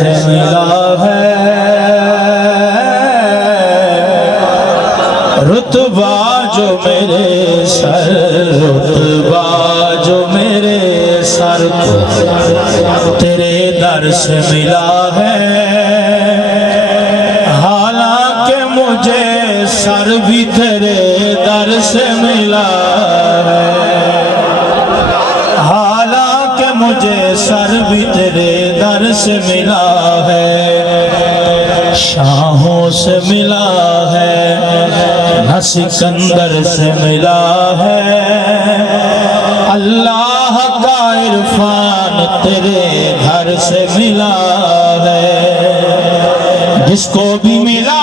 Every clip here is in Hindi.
से मिला है, रुतबा जो मेरे सर, रुतबा जो मेरे सर को तेरे दर से मिला है। हालांकि मुझे सर भी तेरे दर से मिला है, हालांकि मुझे सर भी तेरे दर से मिला है। शाहों से मिला है, न सिकंदर से मिला है। अल्लाह का इरफान तेरे घर से मिला है। जिसको भी मिला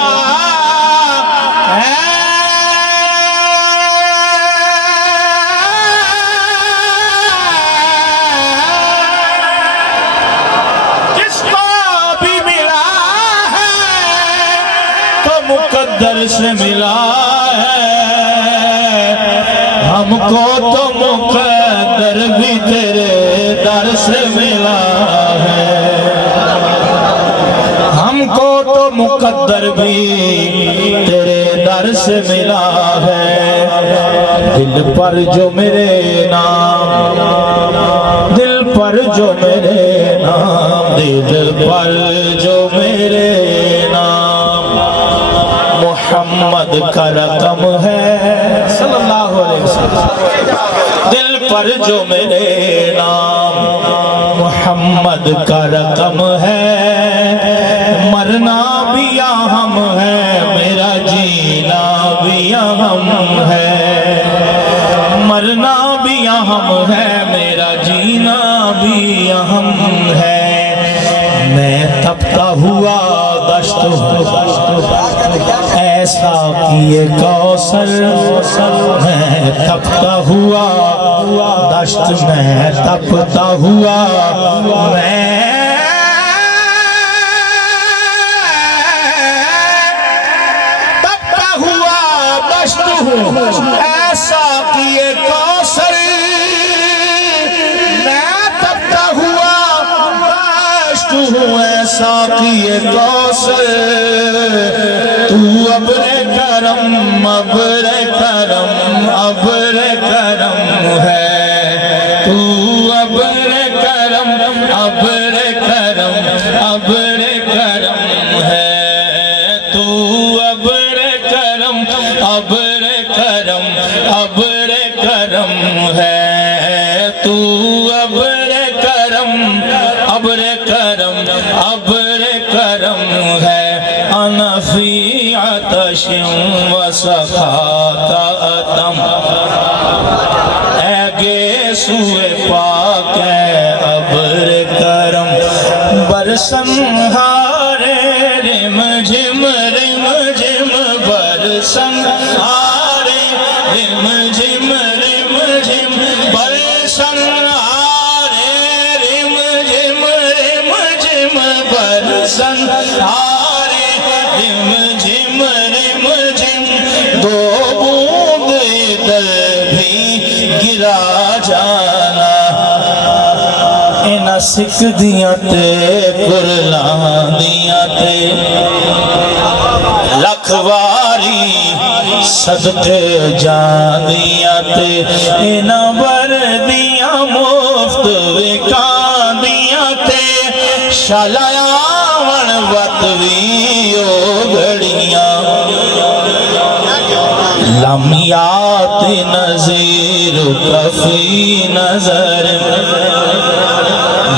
मुकद्दर से मिला है, हमको तो मुकद्दर भी तेरे दर से मिला है। हमको तो मुकद्दर भी तेरे दर से मिला है। दिल पर जो मेरे नाम, दिल पर जो मेरे नाम, दिल पर जो मेरे मोहम्मद का रकम है सल्लल्लाहु अलैहि वसल्लम। दिल पर जो मेरे नाम मोहम्मद का रकम है। मरना भी हम है, मेरा जीना भी हम है। मरना भी हम है, मेरा जीना भी हम है। मैं तपता हुआ दश्त ऐसा किए कौसर, मैं तपता हुआ दश्त में तपता हुआ मैं तपता हुआ दश्त हूँ। ऐसा किए कौसर, मैं तपता हुआ दश्त हूँ। ऐसा किए कौसर, तू अब्रे करम, अब्रे करम, अब्रे करम है। तू अब्रे करम, अब्रे करम, अब्रे करम है। तू अब्रे करम, अब्रे करम, अब्रे करम है। तू अब्रे करम, अब्रे करम, अब्रे करम है। अनफी आतशिम व सखाता अतम, ऐगे सुए पाक अब्र करम। बरसन हारे रिम झिम बरसन हारे रिम झिम बरसन हारे रिम झिम बरसन हारे रिम झिम दो बूंद इधर भी गिरा जाना। इन्हां सिख दियां ते कुरलां दियां ते लख वारी सदके जांदियां ते। इन्हां वर्दियां मुफ्त विकांदियां ते शालायावन वत भी ओ घड़ियां। लमियात नज़ीर कफी नजर,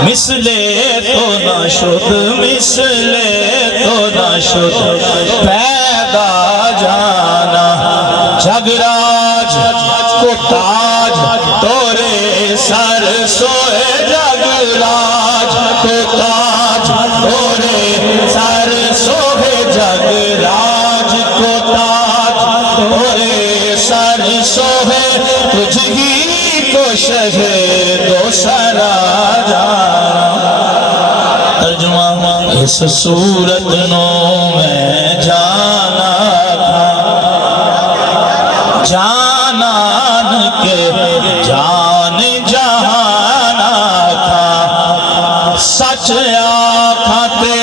मिसले तो न शुद, मिसले तो न शुद पैदा जाना। जगराज को ताज तोरे सर सोए, जगराज को ताज तोरे सर सोए। जगराज को ताज तोरे सर सोए, तुझी को शहे दो सरा जाना। तर्जुमा, इस सूरत नो मैं जाना था, जानान के जान जहाना था। सच आखा ते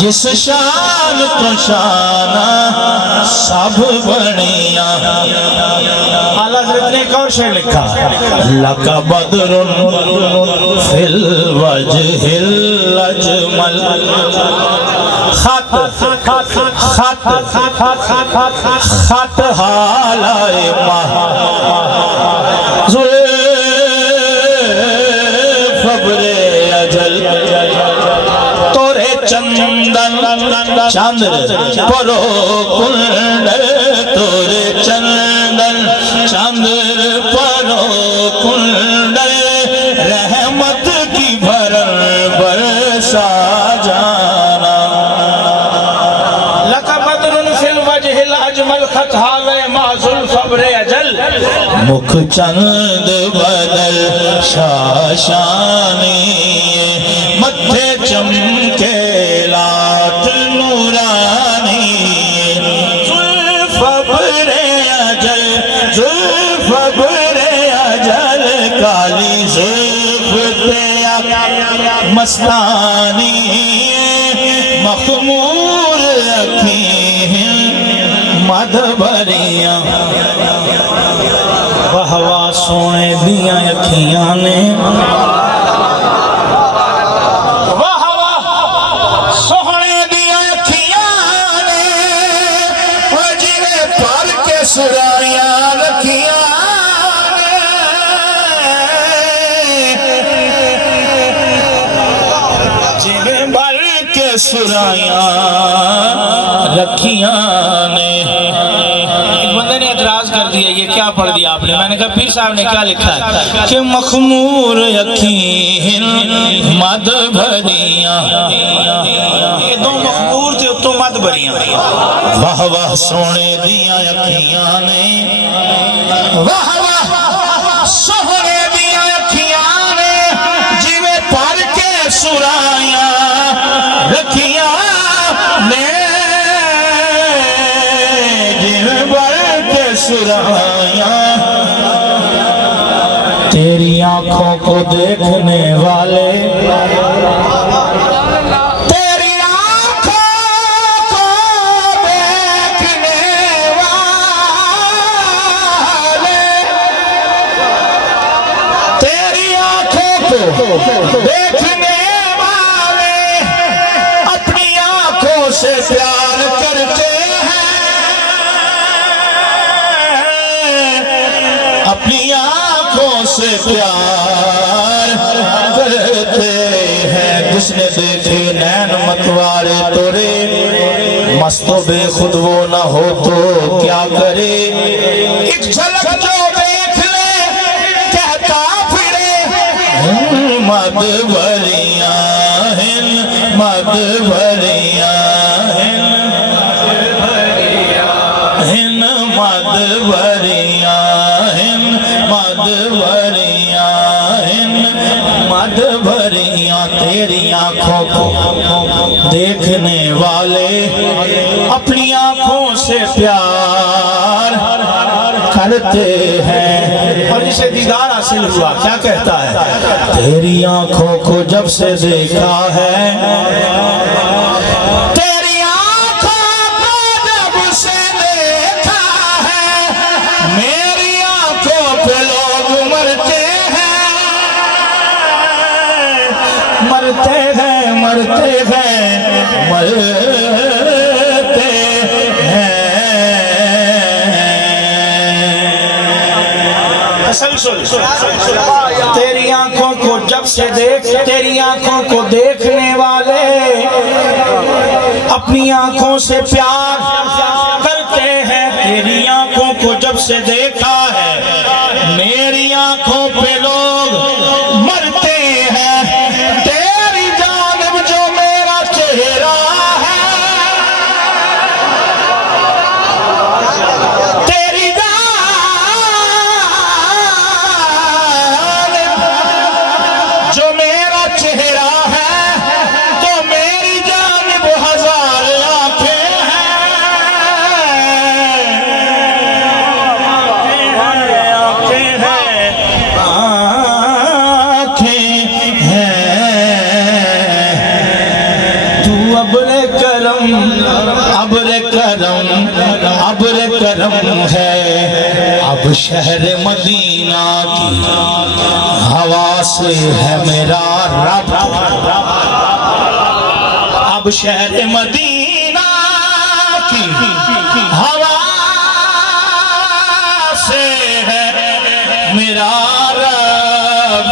जिस शान तो शाना सब बनिया। आला हज़रत ने एक और शेर लिखा, लका बदरुन फिल वजहिल अजमल। खत खत खत हालाए खबरे अजल। तोरे चंदन चंद्र परो कुंड। तोरे चंदन चंद्र परो कुंड। रहमत की भरन बरसा जाना। लका बदरुन फिल वजहिल अजमल खत हाले माजुल खबरे अजल। मुख चंद बदल शाशानी। मथे चमके लाट नूरानी। जुल्फ बरे अजल जुल्फ बरे अजल। काली जुल्फ ते मस्तानी। मखमूर अखी मद भरिया। वाह वाह सोने दिया अखियां ने। वाह वाह सोहने दिया अखियां ने। जिवे पर के सुराया रखिया। जिवे पर के सुराया रखिया ने। बंदे ने एतराज कर दिया, ये क्या पढ़ दिया आपने? मैंने कहा पीर साहब ने क्या लिखा है कि मखमूर अखीन मद भरिया। ये दो मखमूर थे उत्तों मद भरिया। वाह वाह सोने दिया अखियां ने। वाह वाह सोने दिया अखियां ने। जिवे पर के सुराया रखिया ने। जिवे पर के सुराया। तेरी आंखों को देखने वाले। तेरी आंखों को देखने वाले। तेरी आंखों को देखने वाले। अपनी आंखों से प्यार करते हैं। अपनी आंखों से प्यार करते हैं। जिसने देखे नैन मतवारे तोरे। मस्तो बेखुद वो ना हो तो क्या करे। एक झलक जो देख ले कहता फिरे। मद भरिया मद भरिया मद भरिया मद भरिया मद भरिया। तेरी आंखों को देखने वाले अपनी आंखों से प्यार करते हैं। और जिसे दीदार हासिल हुआ क्या कहता है? तेरी आंखों को जब से देखा है। तेरी आंखों को जब से देखा है। मेरी आंखों पे लोग मरते हैं। मरते हैं मरते हैं मरते हैं। तेरी आंखों को जब से तेरी आंखों को देखने वाले अपनी आंखों से प्यार करते हैं। तेरी आंखों को जब से देखा है। मेरी आंखों पे लोग मरते हैं। तेरी जानिब जो मेरा चेहरा है। तेरी जो मेरा चेहरा है। तो मेरी जानिब हजार आंखें हैं। करम है। अब शहर मदीना की हवा से है मेरा रब। अब शहर मदीना की हवा से है मेरा रब।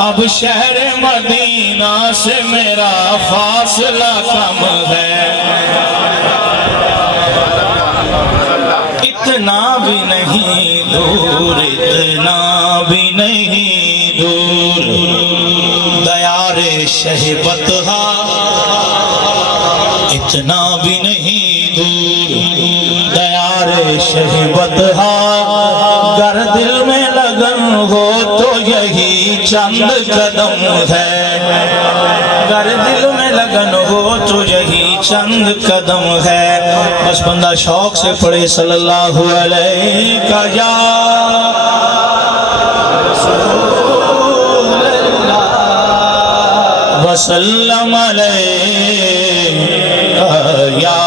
अब शहर मदीना से मेरा फासला कम है। इतना भी नहीं दूर, इतना भी नहीं दूर, दयारे शहबतहा। इतना भी नहीं दूर, दयारे शहबतहा। गर दिल में लगन हो तो यही चंद कदम है। गर दिल में लगन हो तो यही चंद कदम है। बस बंदा शौक से पढ़े सल्लल्लाहु अलैहि वसल्लम या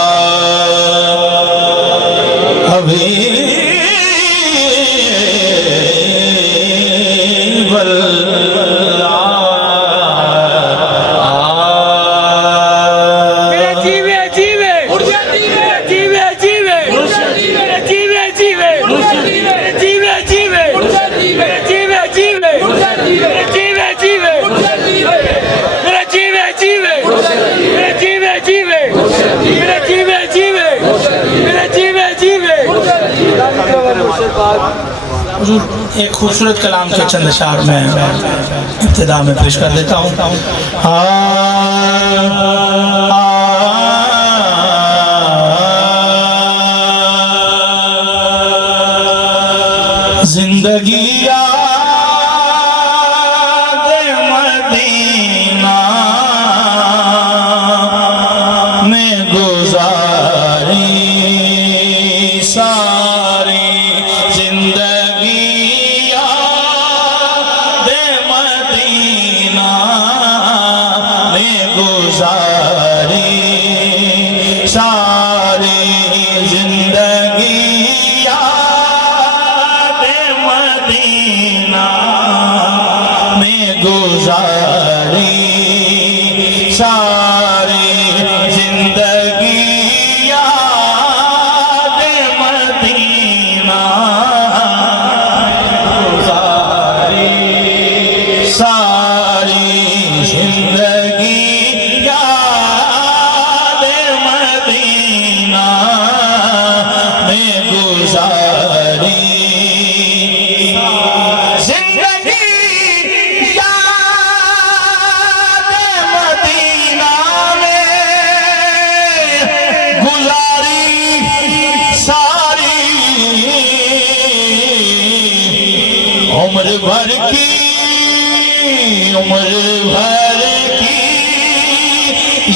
एक खूबसूरत कलाम के चंद अशार में इब्तिदा में पेश कर देता हूँ। जिंदगी याद मदीना में गुजारी सारी। जिंदगी याद मदीना में गुजारी सारी। जिंदगी गुजारी सारी। जिंदगी याद मदीना गुजारी सारी। जिंदगी याद मदीना में गुजारी। उम्र भर की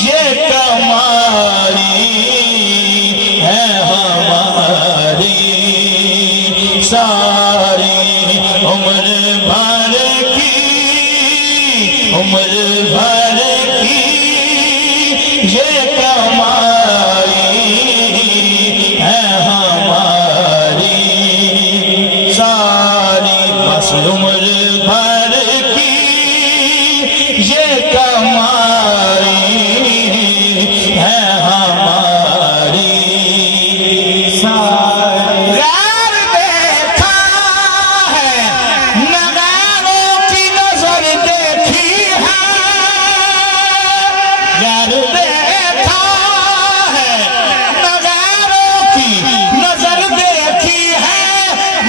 ये कमाई है हमारी सारी। उम्र भर की ये कमाई है हमारी सारी। बस उम्र भर की ये कमाई है हमारी सारी। गैर देखा है न गैरों की नजर देखी है। गैर देखा है न गैरों की नजर देखी है।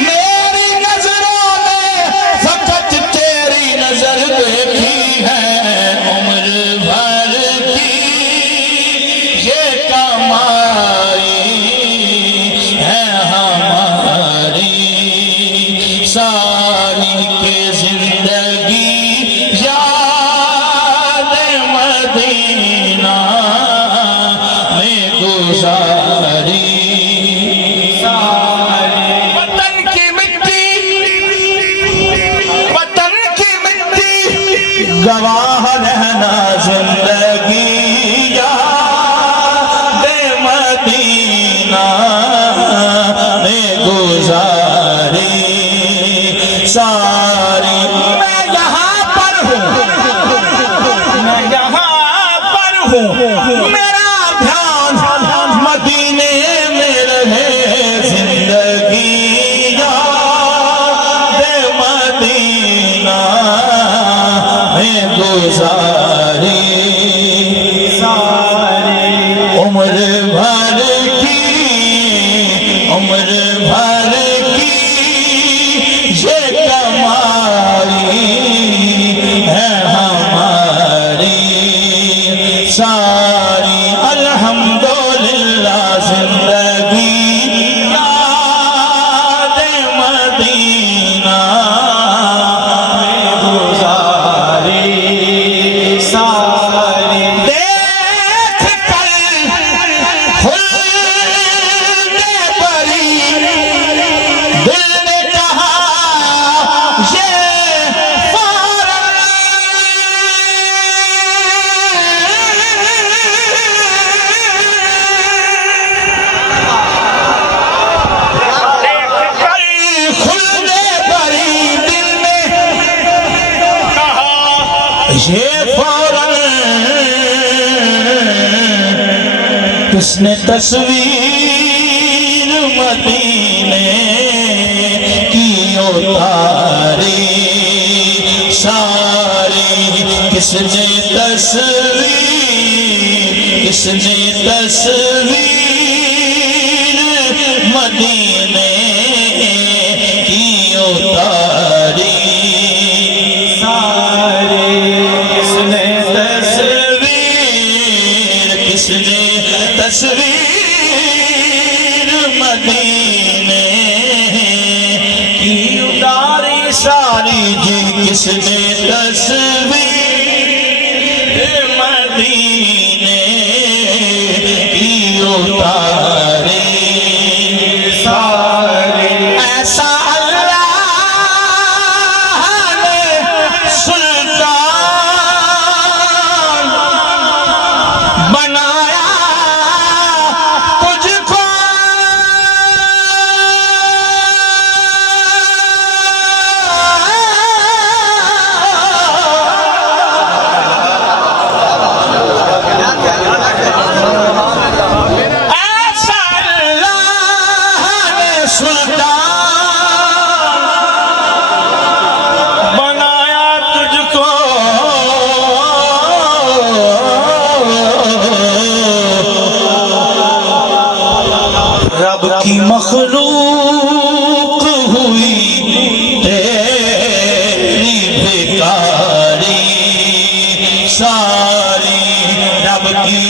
मेरी नजरों ने फकत तेरी नजर देखी है। उम्र भर की ये कमाई है हमारी सारी। के जिंदगी याद मदीना में गुजारी सारी। वतन की मिट्टी गवाह रहना। जिंदगी याद उम्र भर की, उम्र भर की ये कमाई है हमारी सारी। अल्हम्दुलिल्लाह जिंदगी याद मदीना में गुजारी सारी। देख कर खुलने परी दिल ने कहा ये ये फौरन किसने तस्वीर मदीने की उतारी सारी। किसने तस्वीर मदीने की उतारी सारी। किसने तस्वीर मदीने की उतारी सारी जी। किसने तस्वीर मदीने की उतारी सारी। ऐसा अल्लाह ने सुल्तान बनाया तुझको, ऐसा अल्लाह ने सुल्तान बनाया तुझको। रब की मखलूक हुई तेरी भिखारी सारी। रब की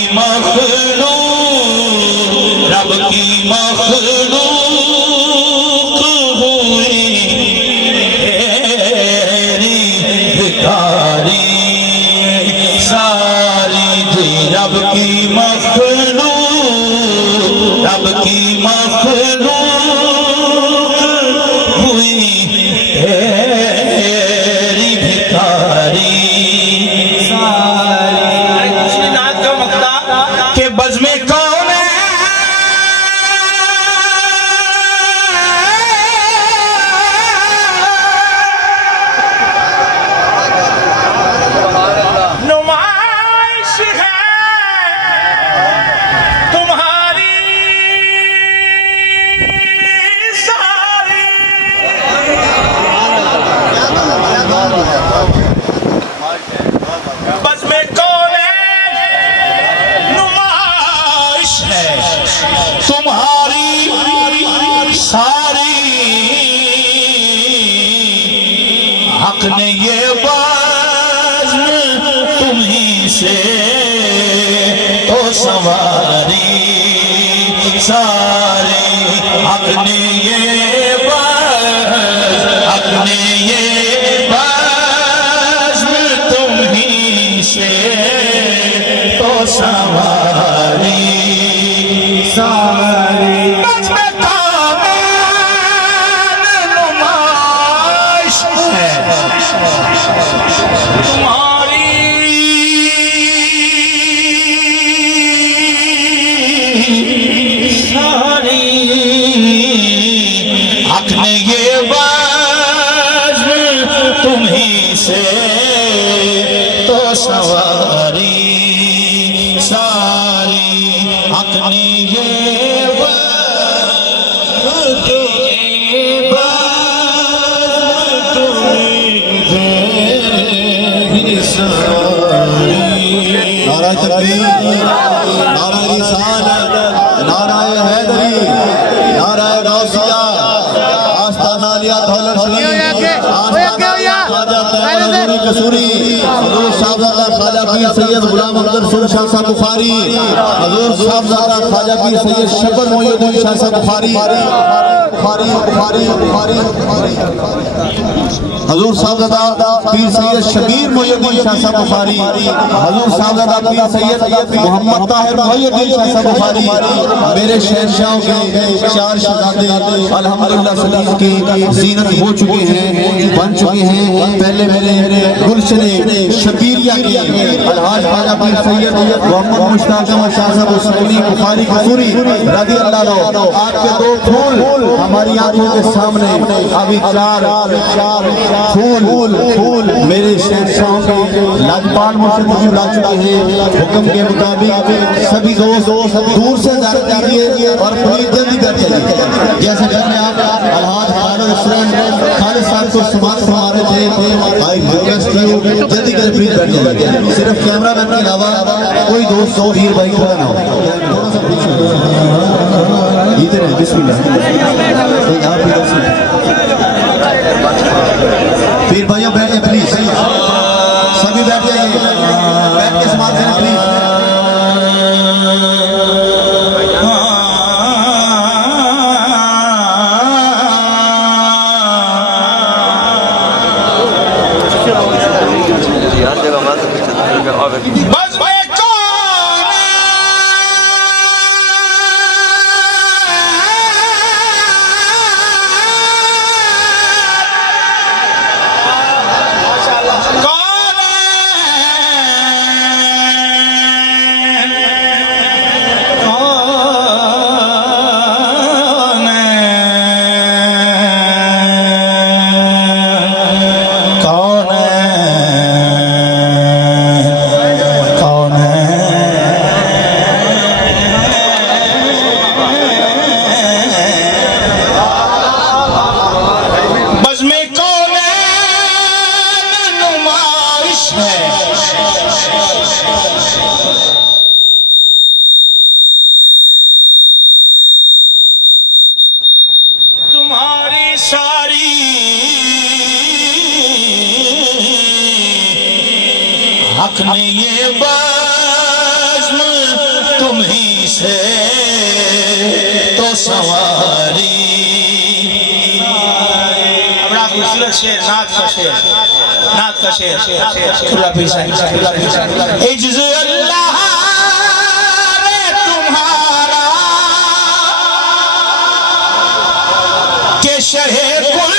मखलूक हुई तेरी भिखारी सारी जी। रब की मखलूक हुई तेरी भिखारी सारी। दूसरी नात का मक्ता के बज़्म कौन है नुमाइश है तुम्हारी सारी। बस में कौन है नुमाइश है तुम्हारी सारी। हक ने ये बाज़्म तुम्हीं से तो सवारी सारी। हक ने ये बाज़्म तुम्हीं से तो सवारी सारी। नुमाइश है तुम्हारी सारी। हक ने ये बाज़्म तुम्हीं से तो सवारी सारी। हक ने ये नारा तकबीर, नारा रिसालत। कसूरी, हजूर साहबजादा ख्वाजा पीर सैयद गुलाम अहमद रसूल शाह साहब बुखारी, हजूर साहबजादा ख्वाजा पीर सैयद शफर मोइनुद्दीन शाह साहब बुखारी, हजूर साहबजादा पीर सैयद शबीर मोइनुद्दीन शाह साहब बुखारी, हजूर साहबजादा पीर सैयद मोहम्मद ताहिर मोइनुद्दीन शाह साहब बुखारी। मेरे शहंशाहों के चार शहजादे अल्हम्दुलिल्लाह सलीम की जीनत हो चुके हैं, बन चुके हैं। पहले मेरे गुलशने शबीरिया के अलहाज ख्वाजा पीर सैयद मोहम्मद मुश्ताक अहमद शाह साहब हुसैनी बुखारी कसूरी रज़ी अल्लाह अन्हु, आपके दो फूल हमारी आंखों के सामने अभी चार फूल मेरे शहंशाहों के लाजपाल मुर्शिद ला चुके हैं। हुक्म के मुताबिक सभी दोस्त दूर से ज़ियारत कीजिए और प्लीज जल्दी कर जाइए। जैसे मैंने आप अलहाज खालिद साहब को समाप्त फरमा रहे थे, आई रिक्वेस्ट यू जल्दी कर प्लीज बैठ जाइए। सिर्फ कैमरामैन के अलावा कोई दोस्त वीर भाई खड़ा ना हो। थोड़ा सा पीछे इधर है, बिस्मिल्लाह। आप इधर से फिर भाइयों बैठ जाए प्लीज, सभी बैठ जाइए, बैठ के समाप्त करें प्लीज। तुम्हारी सारी हक ने ये बज़्म तुम्ही से तो सवारी। बड़ा खूबसूरत शेर, नात का शेर, नात का शेर खुला पीसा इज्ज़ अल्लाह रे तुम्हारा के शहे कुल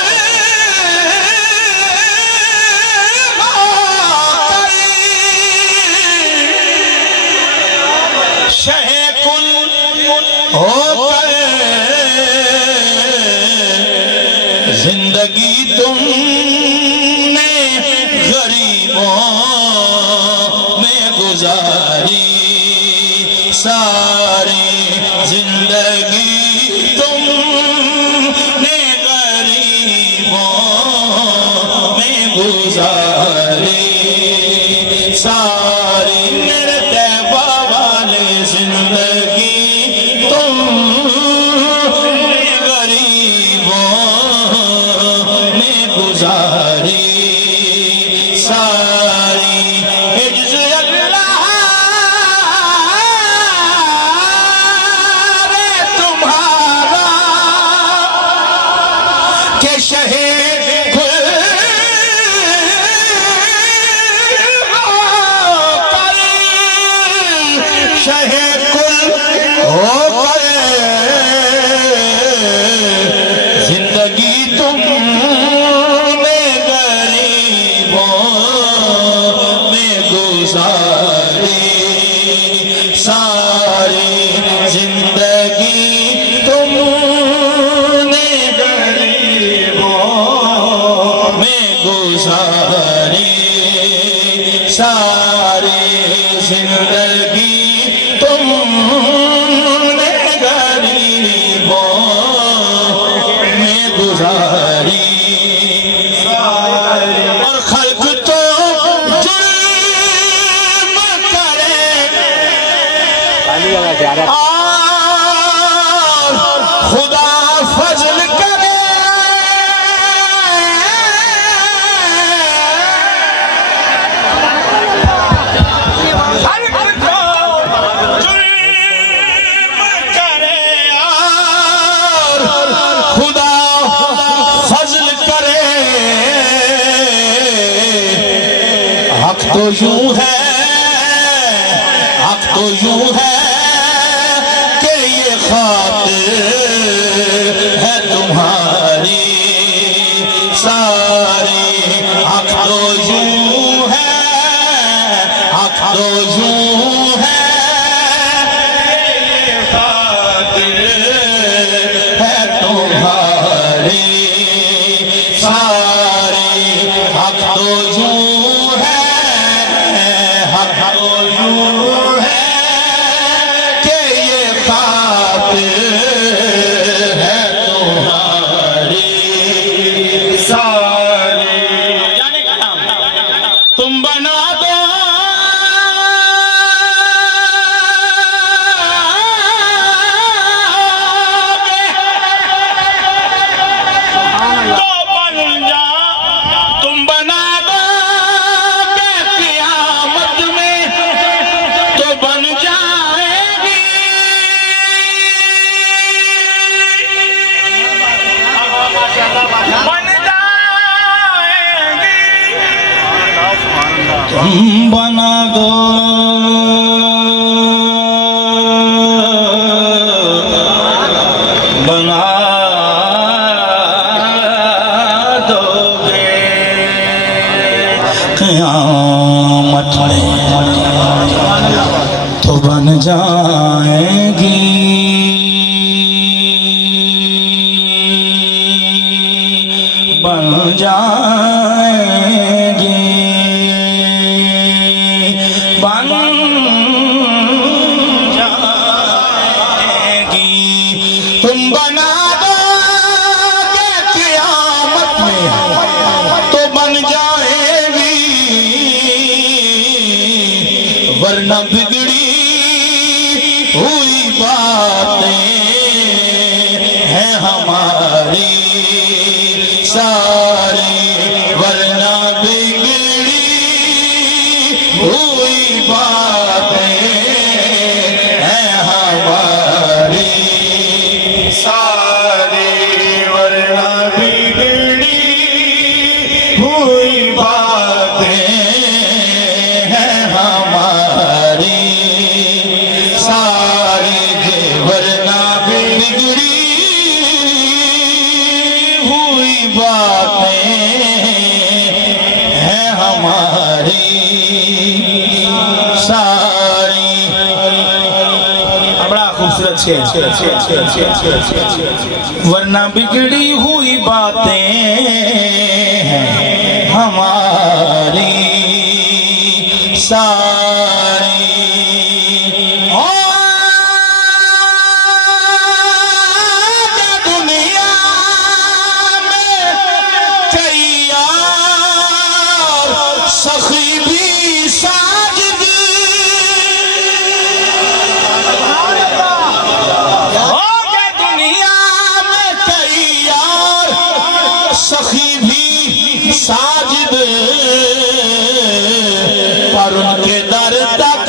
शहे कुल होकर जिंदगी तुमने गरीबों में गुजारी। सारी जिंदगी तुमने गरीबों में गुजारी। सारी मेरे तैबा वाले जिंदगी तुमने गरीबों में गुजारी। सारी इज्ज़ अल्लाह रे तुम्हारा के शहे शहे कुल होकर जिंदगी तुमने गरीबों में गुजारी। सारी जिंदगी तुमने गरीबों में गुजारी। सारी जिंदगी तुमने गरीबों में गुजारी। और खल्क तो जुल्म करे और खुदा फजल करे। तो यूं है, हक तो यूं है कि ये खातिर है तुम्हारी सारी। हक तो यूं है, हक तो यूं है कि ये खातिर है तुम्हारी सारी। हक तो यूं है, हक तो यूं है कि ये खातिर है तुम्हारी सारी। जाने का नाम तुम बना दो तो बन जा, तुम बना दोगे क़यामत में तो बन जाएगी। बन जाएगी, तुम बना दो बना दोगे क़यामत में तो बन जाएगी। बन जाएगी, बन जाएगी। तुम बना दोगे क़यामत में तो बन जाएगी, वरना बिगड़ी हुई बातें हैं हमारी सारी। वरना बिगड़ी हुई बातें हैं हमारी सारी। वरना बिगड़ी हुई बातें हैं हमारी सारी। वरना बिगड़ी हुई बातें हैं हमारी सारी। बड़ा खूबसूरत शेर। वरना बिगड़ी हुई बातें हैं हमारी सारी। दुनिया में कई यार सखी भी साजिद, दुनिया में कई यार सखी भी साजिद, पर उनके दर तक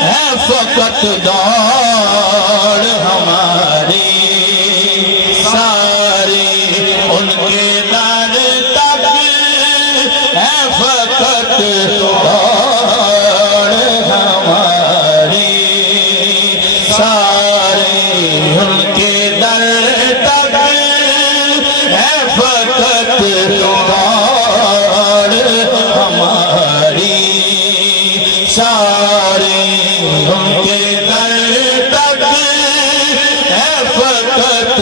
है फकत दौड़ हमारी सारी। उनके दर तक है फकत दौड़ हमारी सारी। उनके दर तक है फकत दौड़ हमारी सारी। उनके दर तक है फकत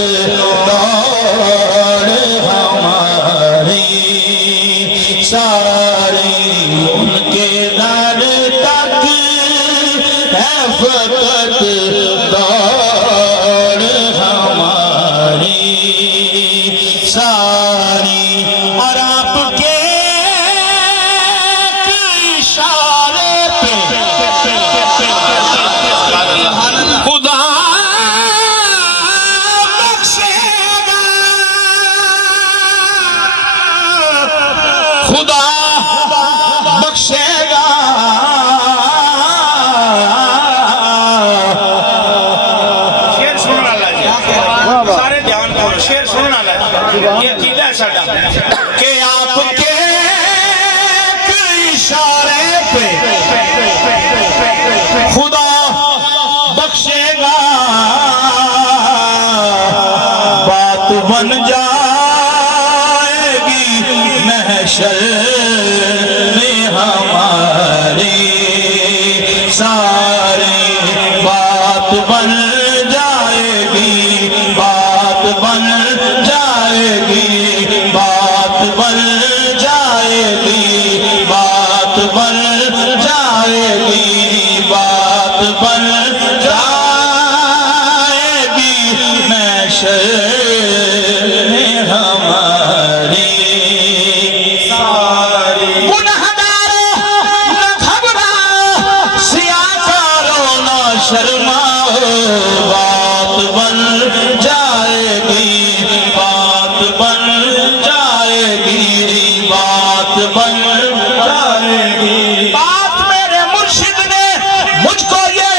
दौड़ हमारी सारी। उनके दर तक है फकत दौड़ हमारी सारी। और आपके इशारे पे सारी बात बन जाएगी, बात बन जाएगी, बात बन जाएगी, बात बन जाएगी, बात बन जाएगी। महशर में हमारी सारी गुनहगारों न घबराओ, सियाकारों न शर्माओ, बात बन जाएगी, बात बन जाएगी, बात बन जाएगी। बात मेरे मुर्शिद ने मुझको ये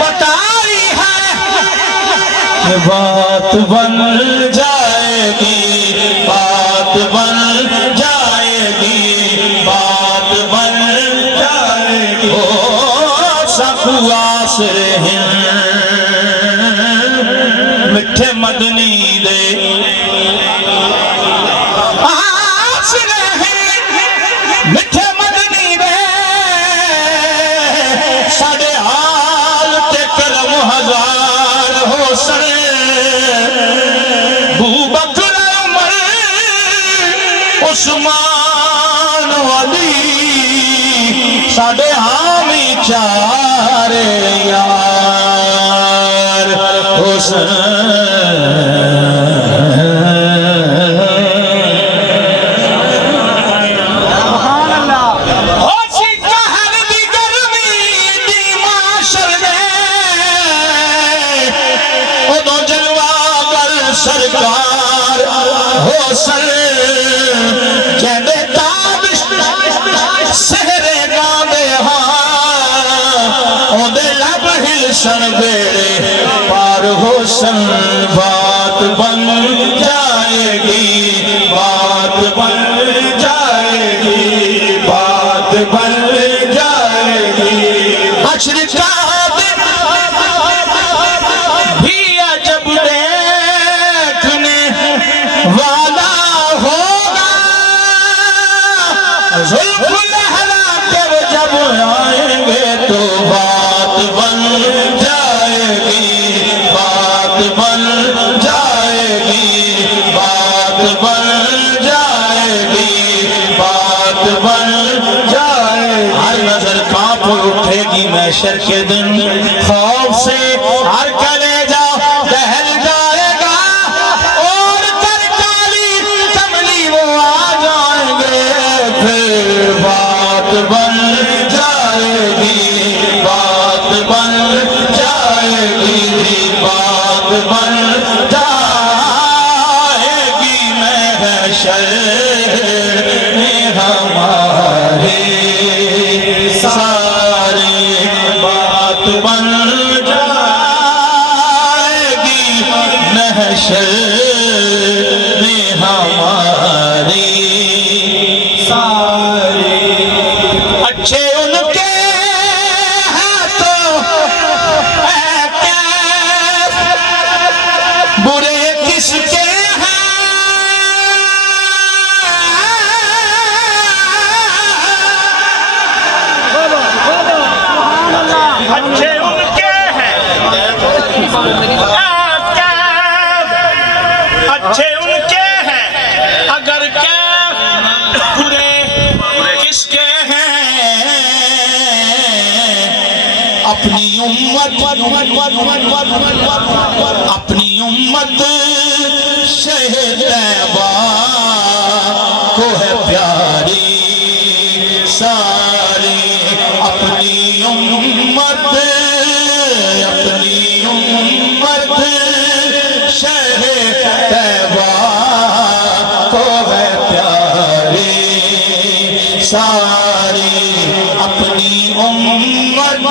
बताई है कि बात बन जाएगी, बात बन जाएगी, बात बन जाएगी। ओ सखुआस हिंद मिठे मदनी दे आस हिंद मिठे मदनी दे साढ़े हाल ते करम हजार हो सरे। बू बकर उमर उस्मान अली साढ़े हामी चारे यार सरकार हो सर कहते ताबिश सहरे गांदे हाँ ओदे लब हिलसन बेड़े पार हो सन। बात बन जाएगी, बात बन जाएगी, बात बन जाएगी। अशरिका भी अजब देखने वाला होगा, जुल्फ लहरा के वो जब आएंगे तो बात बन जाएगी, बात बन जाएगी, बात बन जाएगी, बात बन जाएगी। हर नजर कांप उठेगी महशर के दिन, खौफ से हर कलेजा दहल जाएगा, और करकाली कमली वो आ जाएंगे। फिर बात बन जाएगी, बात बन जाएगी, बात बन जाएगी। महशर में हमारे सारी बात बन जाएगी, महशर में हमारी सारी। अच्छे उनके हाथों बुरे किसके अच्छे उनके हैं, अच्छे उनके हैं, अगर क्या बुरे किसके हैं। अपनी उम्मत अपनी उम्मत शहद तैबा को है प्यारी सारी। अपनी उम्मत शहद तैबा को है प्यारी सारी। अपनी उम्मत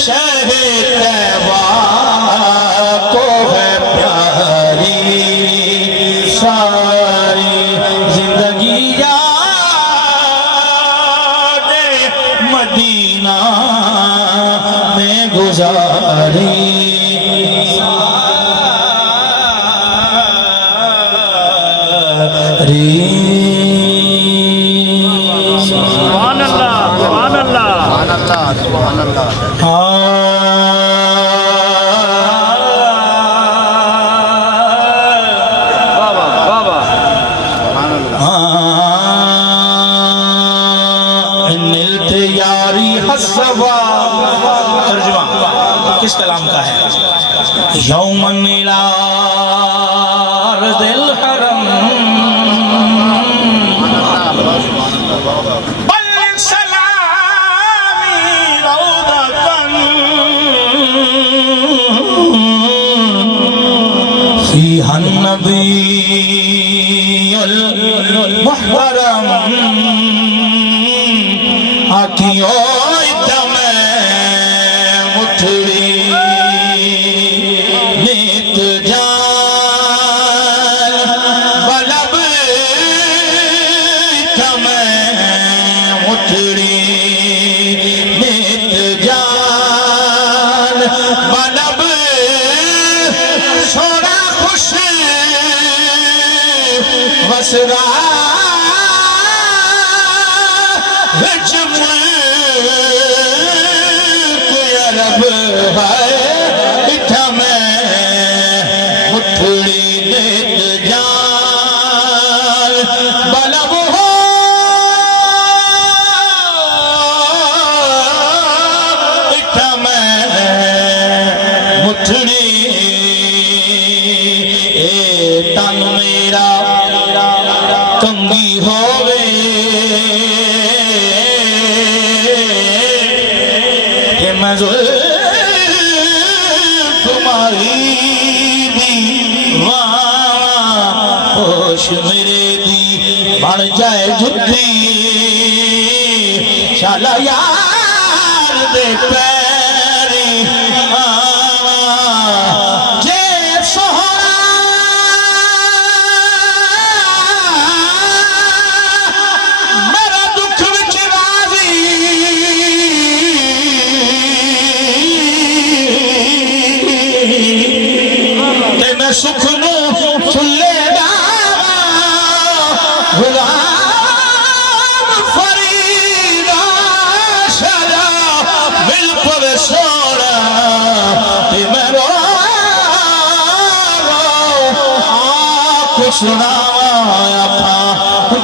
शहद तैबा को है प्यारी सारी। जिंदगी याद मदीना में गुजारी सुभान अल्लाह, सुभान अल्लाह, सुभान अल्लाह, सुभान सवा। तर्जुमा किस कलाम का है? यौमन इला अर्दिल हरम बल्लिग सलामी रौदतन फीहा नबीयुल मुहतरम। आखियों तमे मुठड़ी नीत जान बलब तमे मुठड़ी नीत जान बलब सोना खुश वसरा अरब है इठा में मुठड़ी नीत जान बलब हो इठा में मुठड़ी ए तन मेरा कंगी होवे मैं तुम्हारी दीवाना होश मेरे दी बन जाए जुद्दी शाला यार दे पैरी जे सोहरा मेरा दुख विच राजी सुख नो फुलेगा गुलाम फरीदा शरा मिल पवे सोना ते मैं रो कुछ ना था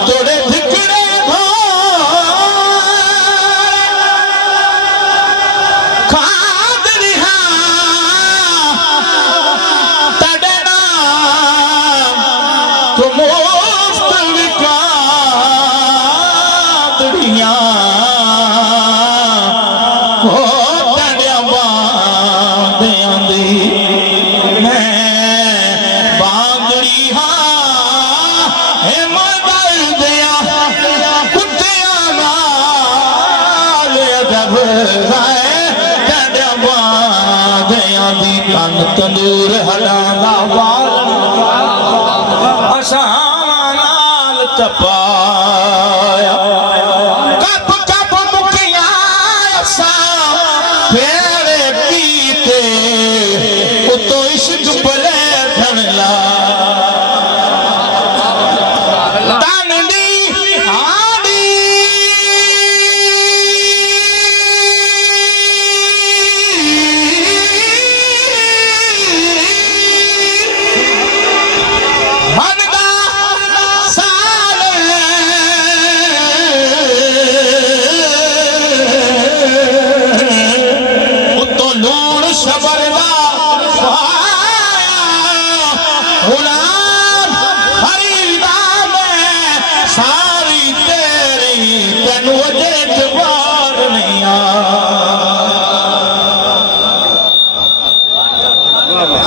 तोड़े धिकड़े तंदूर हलाना आसान नाल तपाया कप कप मुखिया सा फेरे पीते उतो इश्क बले धनला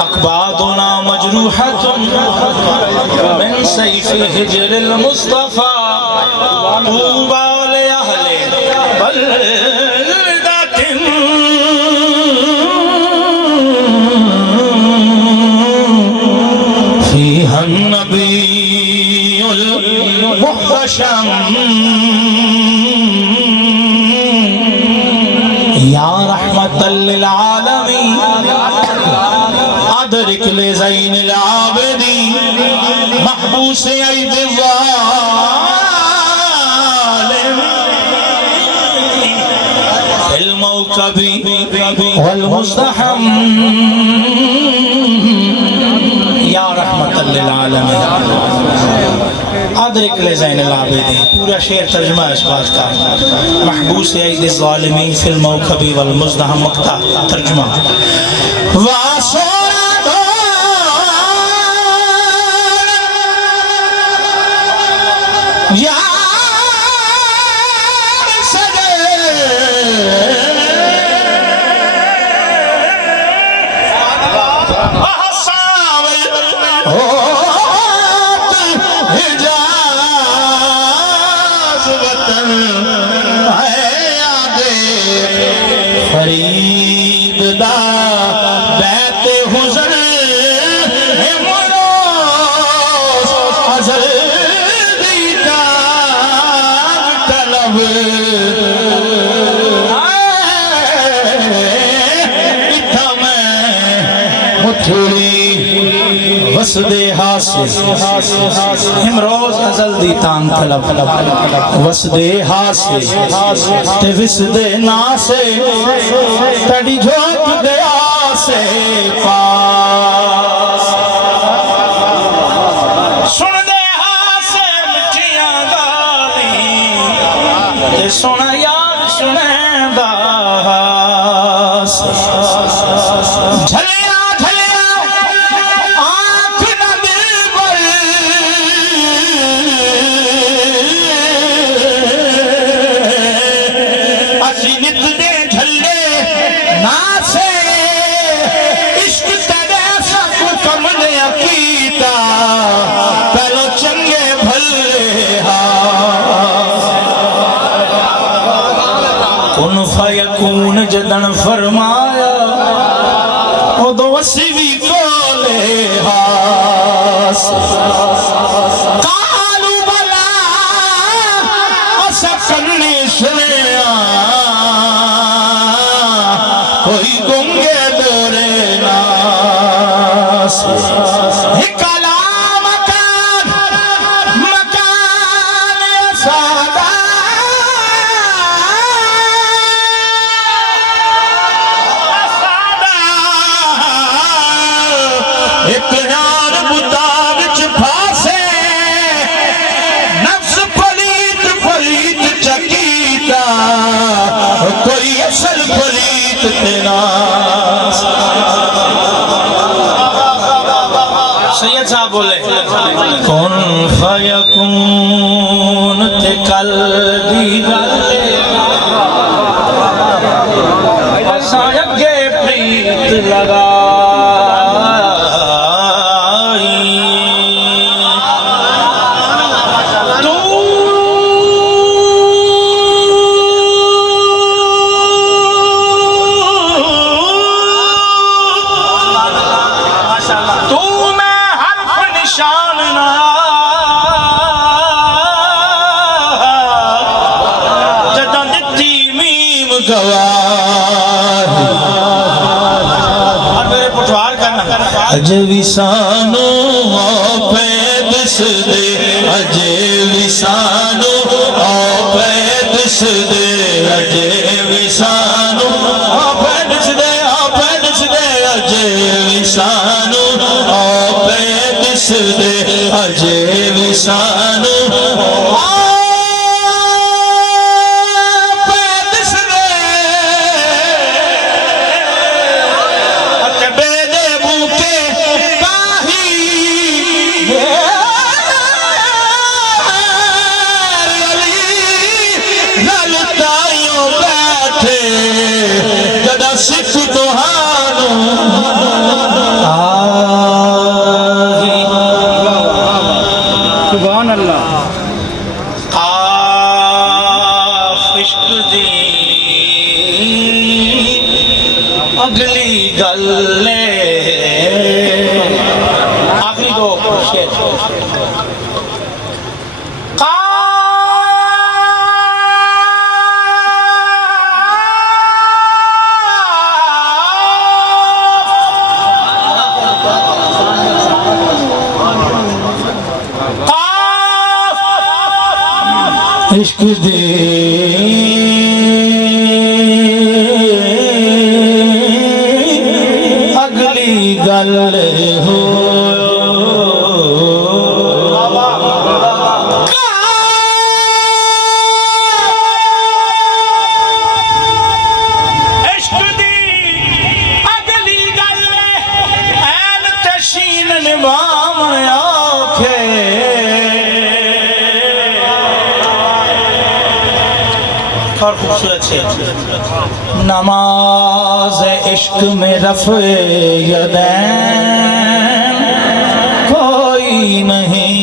अकबादुना मजरूहतुन मिन सैफ हिजरिल मुस्तफा तूबा ले अहले बलदातिन फीहा नबीयुल मुहतशम या रहमतल लिल आलमीन अदरिक ले ज़ैनिल आबिदीन महबूस ऐद ज़ालिम फिल मौक़बी वल मुज़्दहम या रहमतल लिल आलमीन। अदरिक ले ज़ैनुल आबिदीन, पूरा शेर तर्जुमा इस बात का। महबूस ऐदिज़ ज़ालिमीन फिल मौक़बी वल मुज़दहम मक़ता, तर्जुमा वसदे हासिल इमरोज अजल दी तान तलब वसदे हासिल ते विसदे नासे तड़ी झोंक गया से पास सुन दे हासे मिठियां गाली ते सुन यार सुने दास फयकून जदन फरमाया उदो असी भी कोले हास कालू बला अस कन्ने सुनिया कोई गुंगे दोरे नास सैयद साहब बोले कौन फयकून ते कल दी अगे प्रीत लगा अजे विसानो आपे दिस दे अजे विसानो आपे दिस दे अजे विसानो आपे दिस दे अजे विसानो आपे दिस दे अजे विसानो अगली गल्ले आखिरी दो शेर इश्क दे अगली गल हो खूबसूरत से नमाज इश्क में रफ़े यदैन कोई नहीं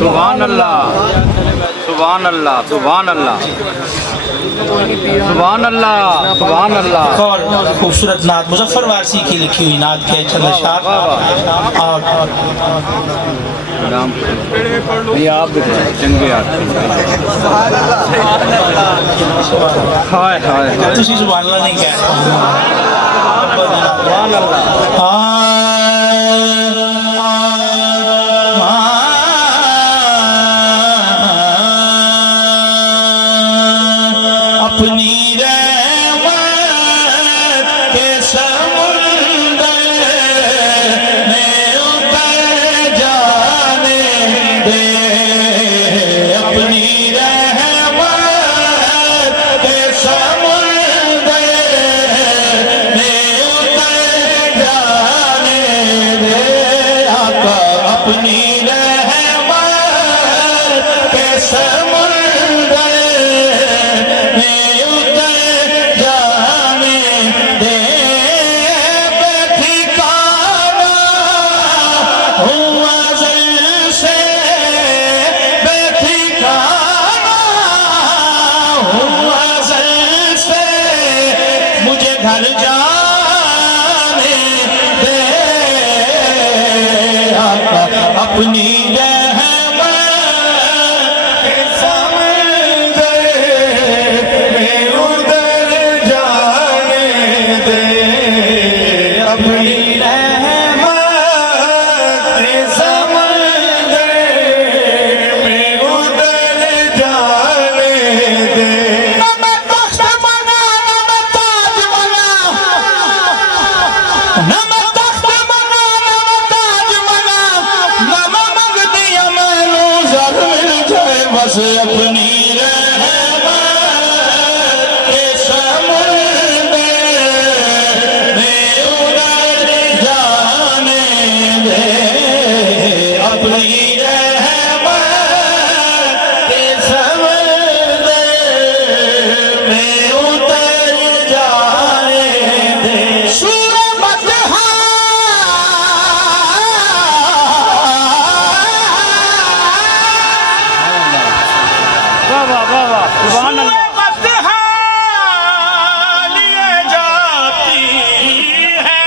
सुभान अल्लाह सुभान अल्लाह सुभान अल्लाह सुभान अल्लाह। और खूबसूरत नात मुजफ्फर वारसी की लिखी हुई नात के चंद अशआर और ये आप चंगे हाय हाय तुसी सुभान अल्लाह नहीं कह सुभान अल्लाह। अपनी रहमत के समुंदर में उतर जाने दे, अपनी रहमत के समुंदर में उतर जाने दे आका, अपनी रहमत के समुंदर में घर जाने दे आका, अपनी रहमत के समंदर में उतर जाने दे, अपनी रहमत के समंदर में उतर जाने दे। बस अपनी रहमत के समुंदर में उतर जाने दे, अपनी रहमत के समुंदर में उतर जाने दे। सुभान अल्लाह। लिए जाती है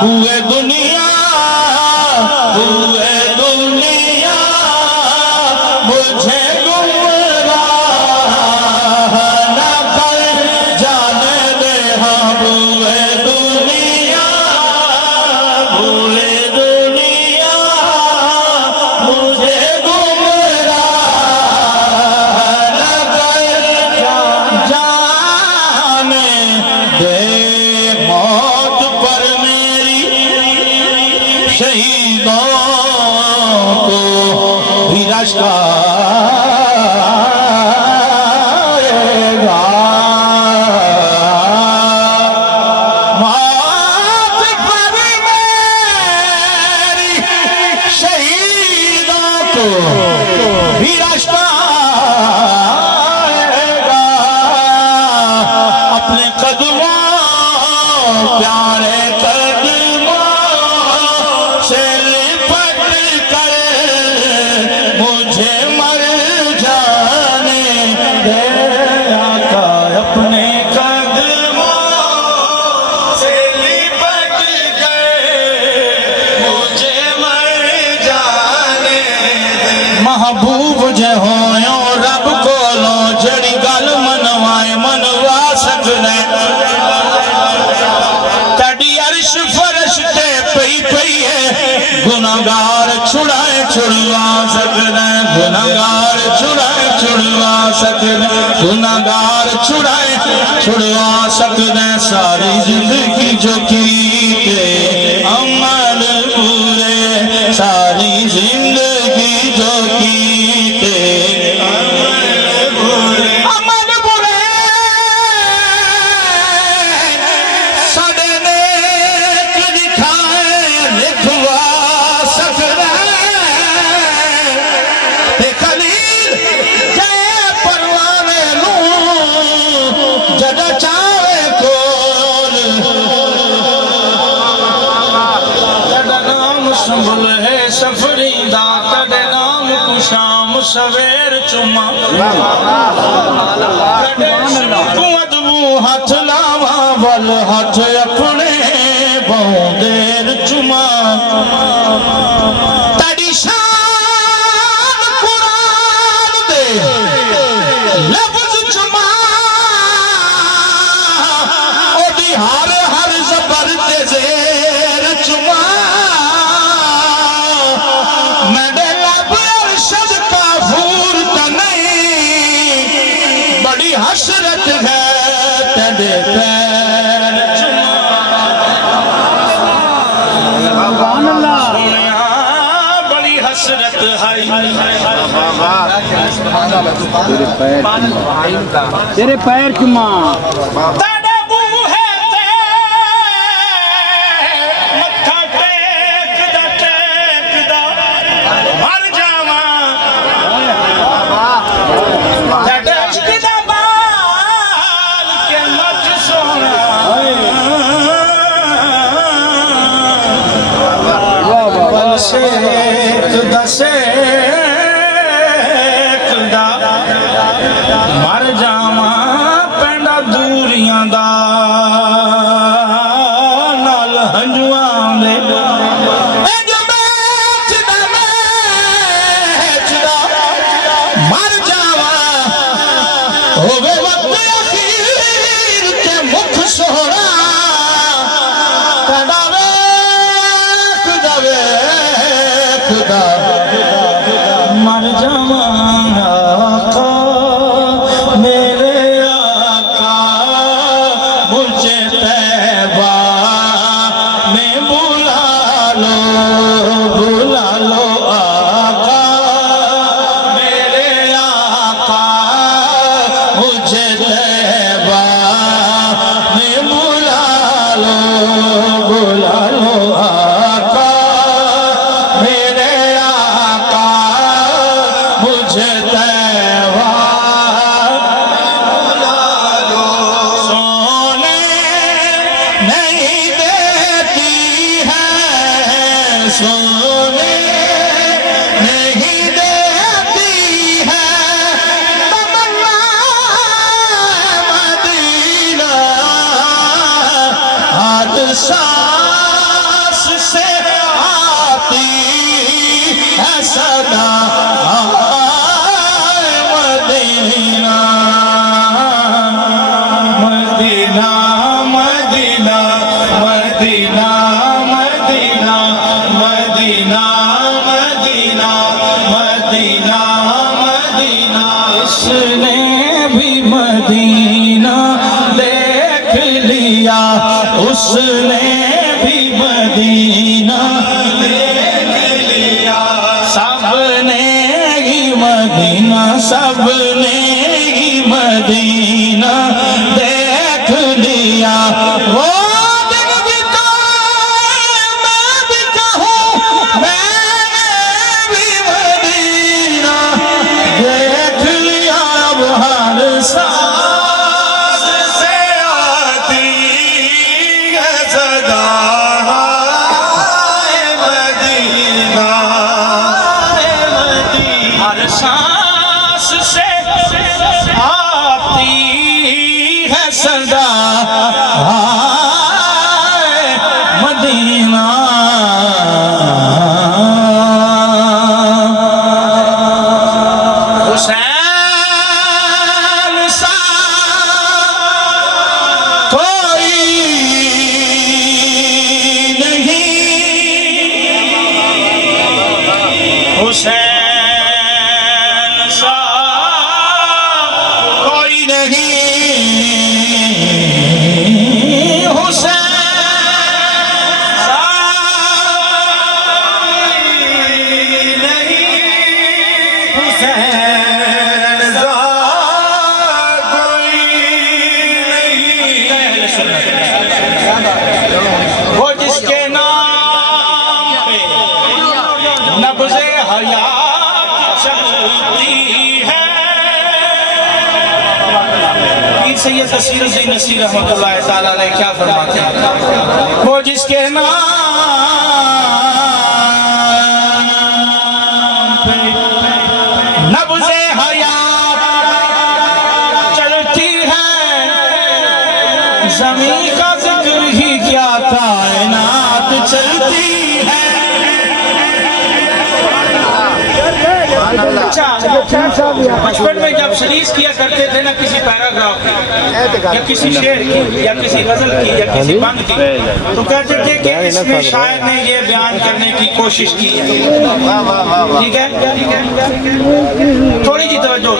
बुए दुनिया मुझे गुमराह न कर जाने दे, हाँ बुए दुनिया मुझे गुमराह न कर जाने दे, मौत पर मेरी शहीदों को भी रश्का भी रास्ता गुनाहगार छुड़वा सकदा सारी जिंदगी जो कीते अमल बुरे सारी जिंदगी जो कीते अमल बुरे साडे नेक लिखाए लिखवा सकदा ते खलील जय परवाने नू जद चावे कोल जद नाम संभल है सफरी दा कद नाम कुशाम सवेर चुमा अदबू हथ लावा वल हथ अपने बहुदेर चुमा तड़ी शान कुरान दे लफ्ज चुमा ओदी हर हर जबर ते जेर चुमा मेरे लब अरशद काफूर त नहीं बड़ी हसरत है तेरे पैर चुमा सोनिया बड़ी हसरत है तेरे पैर चुमा तेरे बूहे ते मत्था टेकदा मर जावां तेरे इश्क दा बाल के मत सोना बल सेकदा मर जावां पेंडा दूरियां दा नाल हंजुआं दे मर जावां होवे वक्त अखीर ते मुख सोहरा पेंडा वेखदा मर जावां आका मेरे आका मुझे तैबा में बुला लो आका मेरे आका मुझे तैबा में बुला लो आका मेरे आका मुझे तैबा सोने नहीं देती है सोने नहीं देती है तमन्ना मदीना हर सांस से आती है सदा मदीना मदीना मदीना मदीना मदीना मदीना मदीना मदीना मदीना इसने भी मदीना देख लिया उसने भी मदीना देख लिया सबने ही मदीना सबने ही मदीना देख लिया वो दिन भी तो मैं भी कहूँ मैंने भी मदीना देख लिया अब हर सांस से आती है सदा मदीना हर सांस से सैयद नसीरुद्दीन नसीर रहमतुल्लाह ताला अलैह क्या फरमाते हैं, वो जिसके नाम पे नब्ज़े हयात चलती है, ज़मीन का जिक्र ही क्या कायनात चलती है। अच्छा, बचपन में जब शरीस किया करते थे ना किसी पैराग्राफ की या किसी शेर की या किसी गजल की या किसी बंद की, तो कहते थे कि इसमें शायर ने ये बयान करने की कोशिश की है। ठीक है, थोड़ी जी तवज्जो,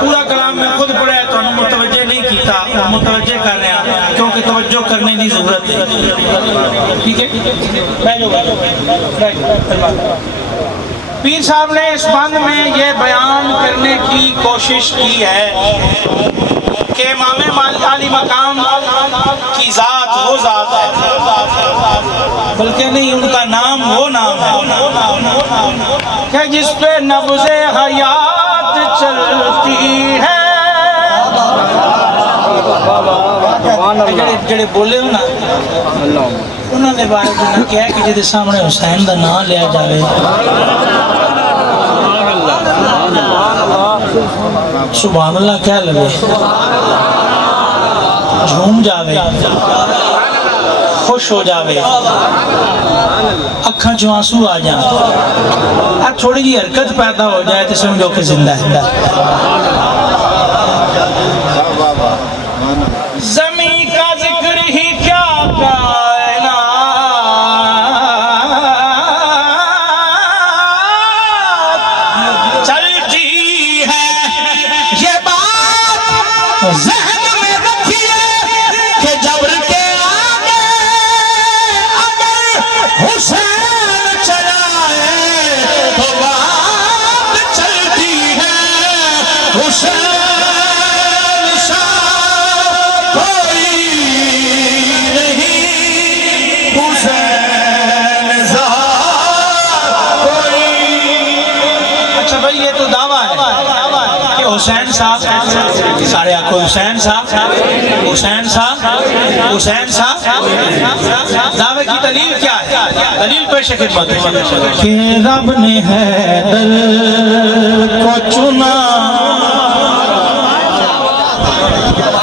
पूरा कलाम में खुद पढ़ा तो मुतवज्जे नहीं किया, मुतवज्जे कर रहे हैं क्योंकि तवज्जो करने की जरूरत है। ठीक है, पीर साहब ने इस बंद में ये बयान करने की कोशिश की है कि इमाम आली मकाम की जात वो जात है, बल्कि नहीं उनका नाम वो नाम है कि जिस पे नब्ज़े हयात चलती है। जेड़े बोले हो ना उन्होंने बारे में क्या कि जिहदे सामने हुसैन का नाम लिया जाए सुभान अल्लाह क्या लगे, झूम जावे, खुश हो जावे, अखा चो आंसू आ जाए, थोड़ी जी हरकत पैदा हो जाए तो समझो कि जिंदा है। ज़मीन का जिक्र ही क्या कायनात चलती है, ये बात ज़हन में रखिए कि जबर के आगे अगर हुसैन चलाए तो बात चलती है। हुसैन हुसैन साहब सारे आपको हुसैन साहब हुसैन साहब हुसैन साहब दावे की दलील क्या है? दलील पेश खिदमत कि रब ने हैदर को चुना,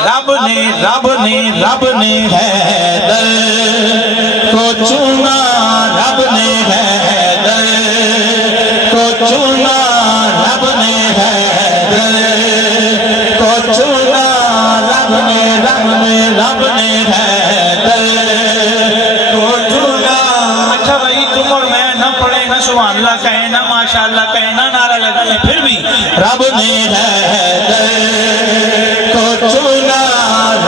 रब ने हैदर को चुना, रब ने हैदर को चुना, रब ने रब ने हैदर को चुना। अच्छा भाई तुम और मैं ना पढ़े ना सुभान अल्लाह कहे ना माशाअल्लाह कहे ना नारा लगाए, फिर भी रब ने हैदर को चुना,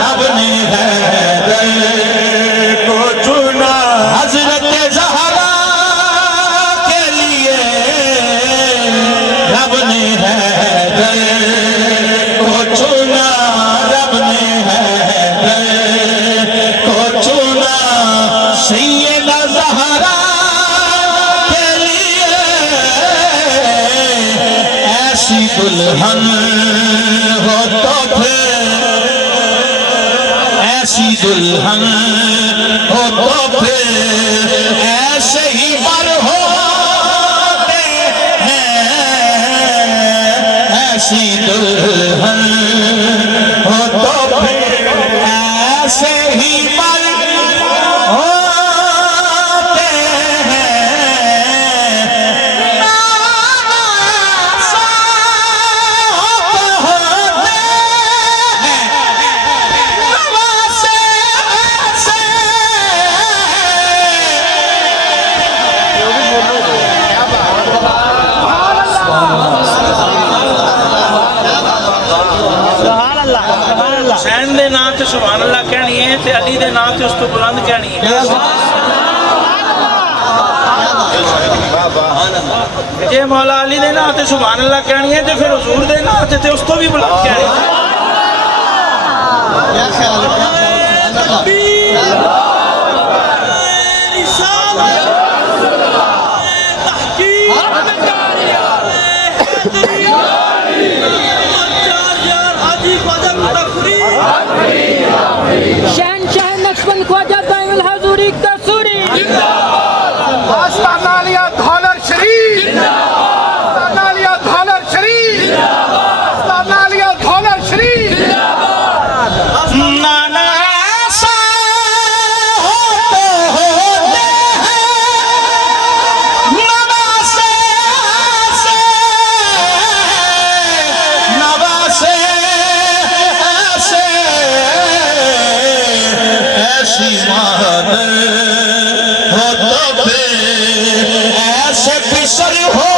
रब ने हैदर को चुना। हजरत ज़हरा के लिए रब ने हैदर को चुना, रब ने सैयदा ज़हरा के लिए ऐसी दुल्हन हो तो फिर, ऐसी दुल्हन हो तो फिर ऐसे ही बर होते हैं, ऐसी दुल्हन हो तो फिर ऐसे ही बर हुसैन दे नाम ते सुभान अल्लाह कहनी है ते अली दे नाम ते उस तो बुलंद कहनी है। जे मौला अली दे नाम ते सुभान अल्लाह कहनी है ते फिर हुजूर दे नाम ते उस तो भी बुलंद कहनी है। हाजी ख्वाजा मुस्तफरी शहनशाह नक्शबंद ख्वाजा दाइमुल हजूरी कसूरी आस्ताना लिया धौलर शरीफ, आस्ताना लिया धौलर शरीफ, आस्ताना लिया धौलर शरीफ। नाना सा होते होते नवासे नवासे ऐसे ऐसी मादर हो तो फिर ऐसे पिसर हो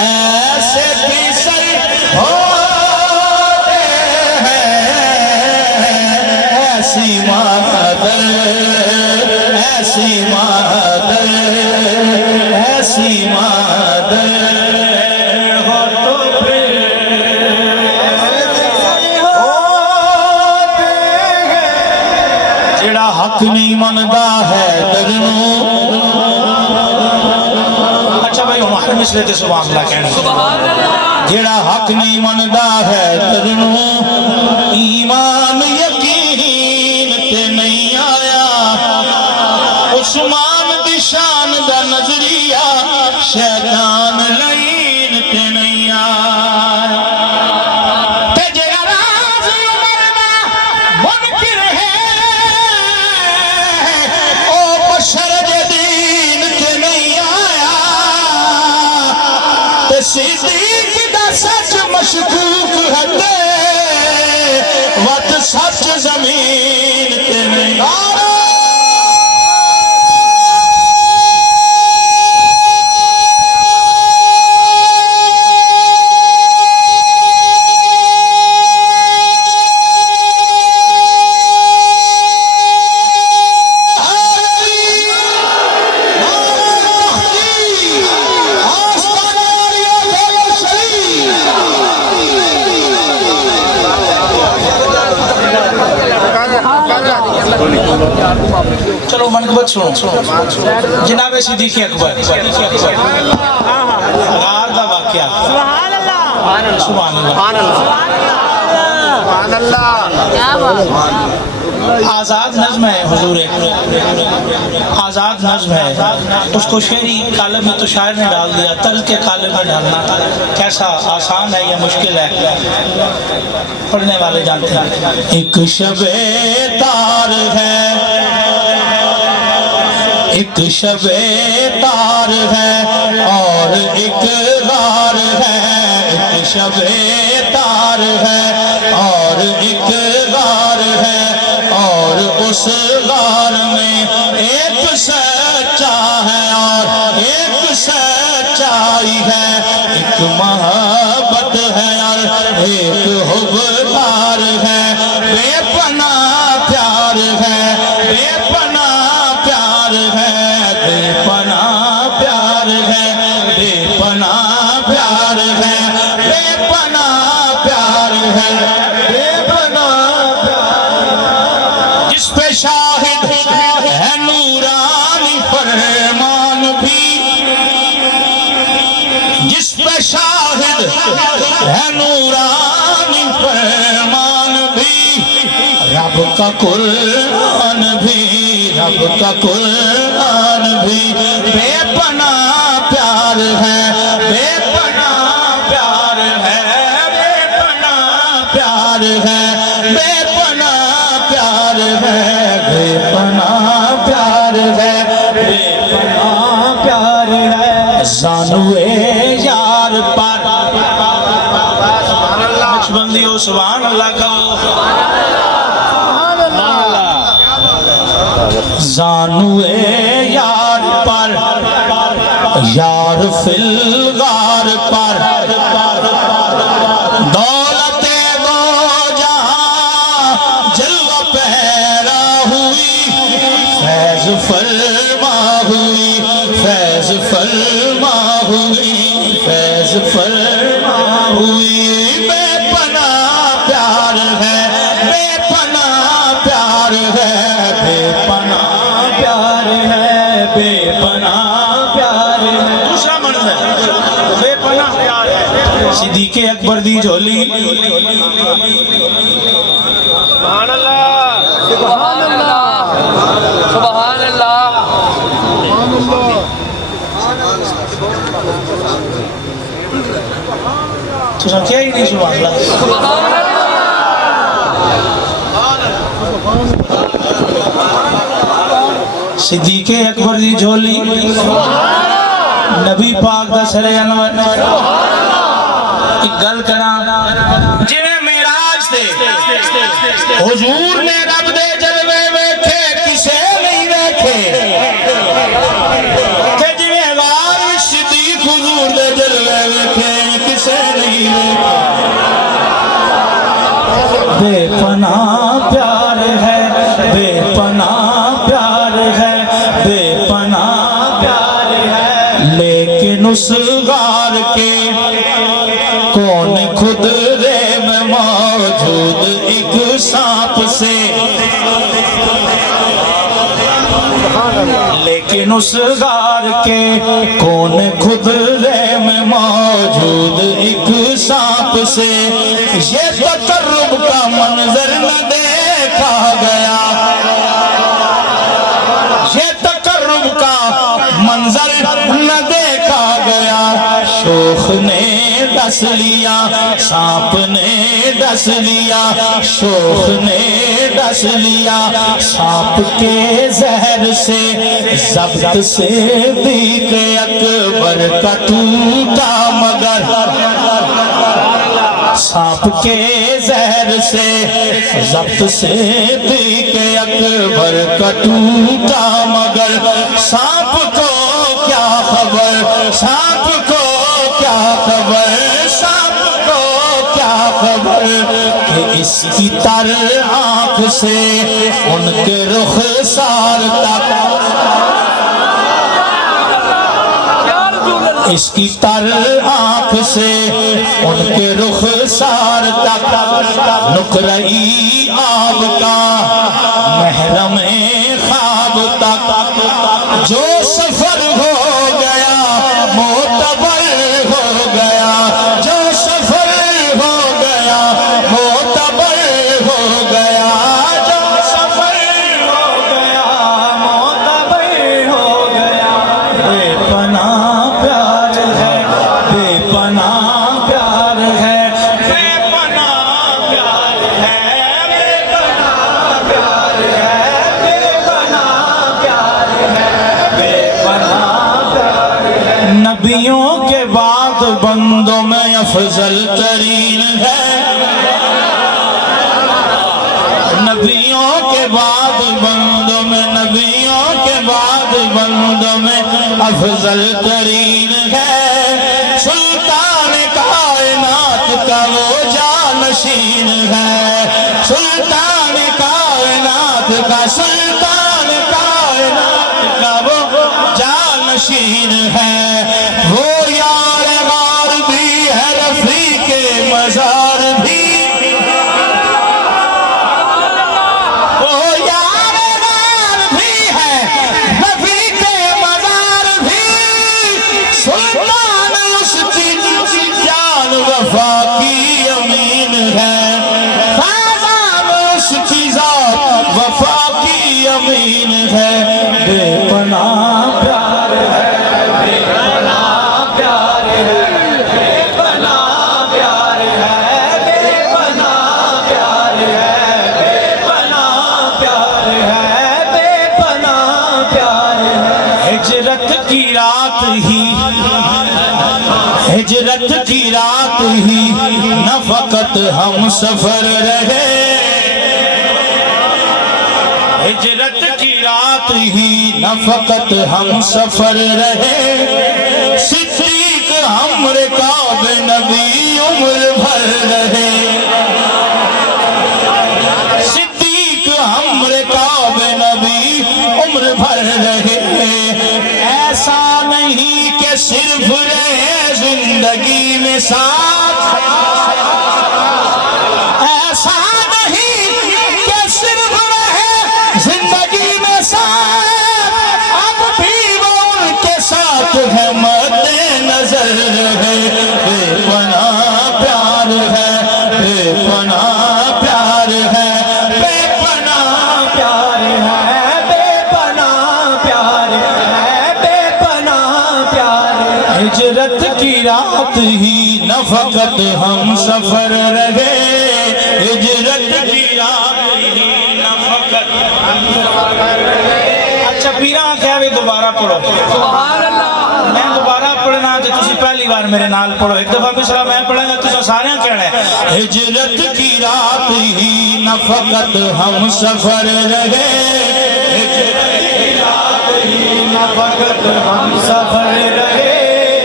ऐसे पिसर होते हैं ऐसी मादर ऐसी मादर ऐसी मादर हो तो फिर जेड़ा हक नहीं मनदा है दगनों। अच्छा भाई हम हर मिसले ते सुभान अल्लाह कहना जेड़ा हक नहीं मनदा है दगनों ईमान यकीन ते नहीं आया उस्मान दी शान दा नजरिया शैतान लईन ते नहीं आया ते जेड़ा राज उमर दा मुनकिर है ओ बशर दे दीन ते नहीं आया ते सिद्दीक दा सच मशकूक है ते वत सच जमीन ते नहीं आया। चलो मनकबत सुनो जनाबे सिद्दीक अकबर गार दा वाकया सुभान अल्लाह आजाद नज्म है हुजूर आजाद नज्म है उसको शेरी कालम में तो शायर ने डाल दिया तर्ज के कालम में डालना कैसा आसान है या मुश्किल है पढ़ने वाले जानते हैं। एक शबे तार है एक शबे तार है और एक गार है एक शबे तार है और एक गार है और उस गार में एक सच्चा है और एक सच्चाई है एक मोहब्बत है और एक हुब्बार है बेपनाह प्यार है बेपनाह प्यार है बेपनाह प्यार है बेपनाह प्यार है बेपनाह प्यार है बेपनाह प्यार जिस पे शाहिद है नूरानी फरमान भी जिस पे शाहिद है नूरानी फरमान भी रब का कुरान भी रब का कुरान भी बेपनाह प्यार है बेपनाह प्यार है बेपनाह प्यार है बेपनाह प्यार है बेपनाह प्यार है बेपनाह प्यार है सानुए यार पर नक्शबंदी हो सुभान अल्लाह का जानुए यार पर यार फिलगार पर दौलते दो जहां जलवा पैरा हुई फैज फरमा हुई फैज फरमा हुई फैज फरमा हुई बेपनाह प्यार है बेपनाह प्यार है बेपनाह प्यार है बेपनाह प्यार है दूसरा मंजर बेपनाह प्यार है सिद्दीक़ अकबर दी झोली सुभान अल्लाह तो सब क्या ही नहीं सुभान अल्लाह। सिद्दीक़ अकबर दी झोली नबी पाक दा सरे अनवर एक गल करा जिवें मेराज ते हुजूर ने रब दे जलवे वेखे किसे नहीं वेखे ते जिवें गार विच सिद्दीक़ हुजूर दे जलवे वेखे किसे नहीं वेखे। बेपनाह प्यार है बेपनाह प्यार है बेपनाह प्यार है लेकिन उस गार के कौन खुद रे में मौजूद एक सांप से लेकिन उस गार के कौन खुद रे में मौजूद एक सांप से ये तकर्रुब का मंजर न देखा गया ये तकर्रुब का मंजर न देखा गया। शोख ने डस लिया सांप ने डस लिया शोख ने डस लिया सांप के जहर से ज़ब्त से सिद्दीक़ अकबर का टूटा मगर सांप के जहर से ज़ब्त से सिद्दीक़ अकबर का टूटा मगर सांप को क्या खबर सांप को क्या खबर सांप को क्या खबर कि इसकी तर आँख से उनके रुखसार तक इसकी तर आँख से उनके रुखसार तक नुकरई आब का महरम ख्वाब तक जो सफर हो गया मोतबर हो गया जो सफर हो गया मोतबर हो गया जो सफर हो गया मोतबर हो गया। बेपनाह प्यार है बेपनाह प्यार है बेपनाह प्यार है बेपनाह प्यार है बेपनाह प्यार है बेपनाह प्यार है। नबियों के बाद बंदों में अफजल तरीन है नबियों के बाद बंदों में नबियों के बाद बंदों में अफजल तरीन है। सुल्तान कायनात का वो जानशीन है सुल्तान कायनात का सुल्तान कायनात का वो जानशीन है। वो यार गार भी है रफीक मजार भी वो यार गार भी है रफीक मजार भी सुल्तान उसकी जान वफा की अमीन है ख़ाज़ान उसकी ज़ात वफा की अमीन है। बेपनाह प्यार है बेपनाह प्यार है बेपनाह प्यार है बेपनाह प्यार है बेपनाह प्यार है बेपनाह प्यार है। हिजरत की रात ही हिजरत की रात ही न फ़क़त हम सफर रहे हिजरत की रात ही न फ़क़त हम सफर रहे सिद्दीक़ हमरे काबे नबी उम्र भर रहे सिद्दीक़ हमरे काबे नबी उम्र भर रहे। ऐसा नहीं कि सिर्फ रहे जिंदगी में साथ ऐसा नहीं कि सिर्फ रहे जिंदगी में साथ अब भी वो उनके साथ है मद्दे नजर रहे बेपनाह रात ही न फकत हम सफर रहे, हिजरत की रात ही न फकत हम सफर रहे। अच्छा पीरा क्या वे दोबारा पढ़ो, मैं दोबारा पढ़ना तो तुसी पहली बार मेरे नाल पढ़ो, एक दफा मिसरा मैं पढ़ांगा तुसा सारे कहना है। हिजरत की रात ही न फकत हम सफर रहे, हिजरत की रात ही न फकत हम सफर रहे।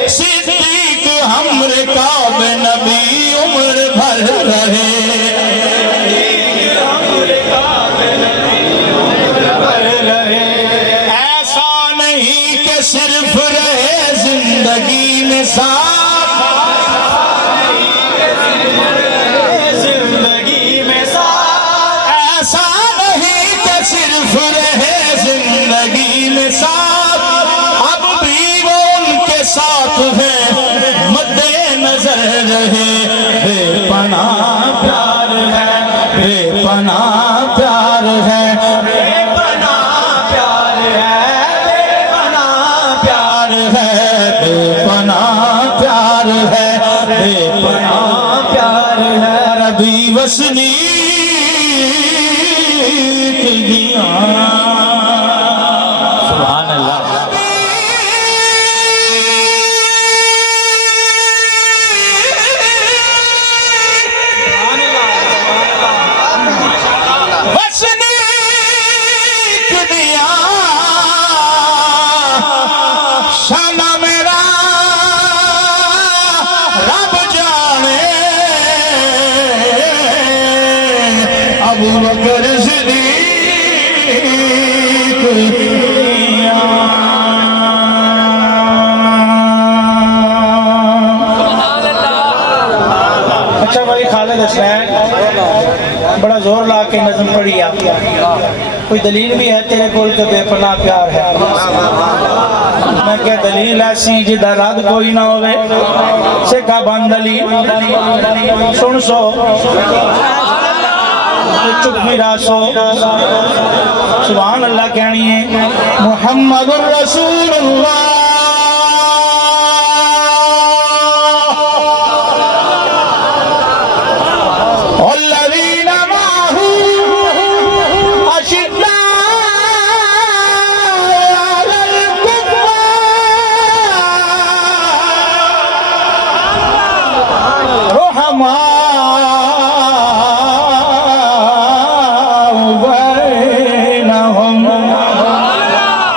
सिद्दीक हमरे काबे नबी उम्र भर रहे, सिर्फ रहे जिंदगी में साथ, जिंदगी में साथ। ऐसा नहीं कि सिर्फ रहे जिंदगी में साथ, अब भी वो उनके साथ है, मद्दे नजर रहे। बेपनाह प्यार है, बेपनाह प्यार है, बेपनाह प्यार है, बेपनाह प्यार है, बेपनाह प्यार है। रबी वसनी सुभान अल्लाह। वसनी दिया शाना मेरा रब जाने, अबू बकर सिद्दीक। अच्छा भाई खालिद हसनैन बड़ा जोर ला के नज़म पढ़ी आप, कोई दलील भी है तेरे कोल के बेपनाह प्यार है? मैं क्या दलील ऐसी जिदा रद कोई ना होवे, से का बन दलील सुन सो चुप मेरा सो। सुभान अल्लाह कहनी है। मुहम्मदुर रसूलुल्लाह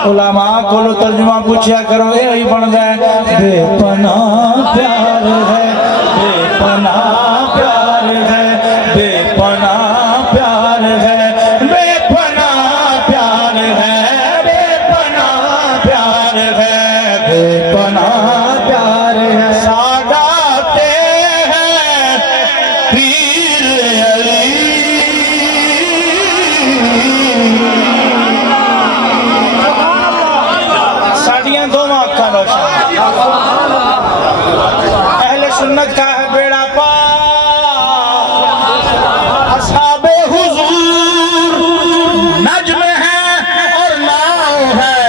उलमा को तर्जुमा पूछा करो, यही बन गए। बेपनाह प्यार है, बेपनाह प्यार है, बेपनाह प्यार है, बेपनाह प्यार है, बेपनाह प्यार है, बेपनाह प्यार है। सादाते हैं पीर अली, अहले सुन्नत का है बेड़ा पार, असहाबे हुजूर नज्म है और नाव है,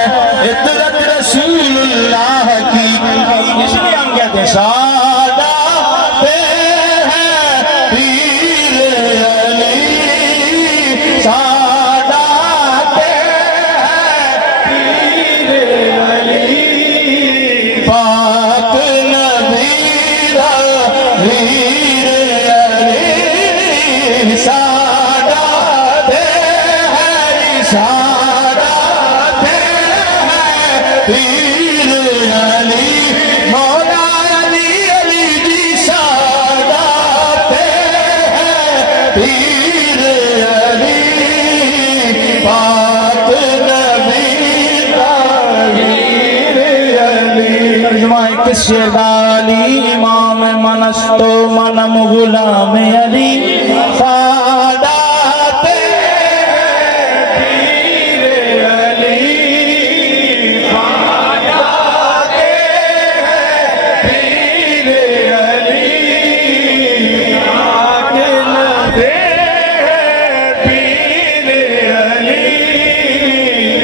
इतरत रसूलुल्लाह की। इसलिए हम कहते हैं सादाते हैं पीर अली, सादाते हैं पीर अली। पाक नबी वीर अली, सादाते हैं, सादाते हैं पीर अली। मौला अली अली जी सादाते हैं पीर अली। पाक नबी वीर अली। तर्जुमा किस्से गाली इमाम मनस्तो मनम गुलाम अली, सादाते पीर अली, सादाते पीर अली। पीर अली।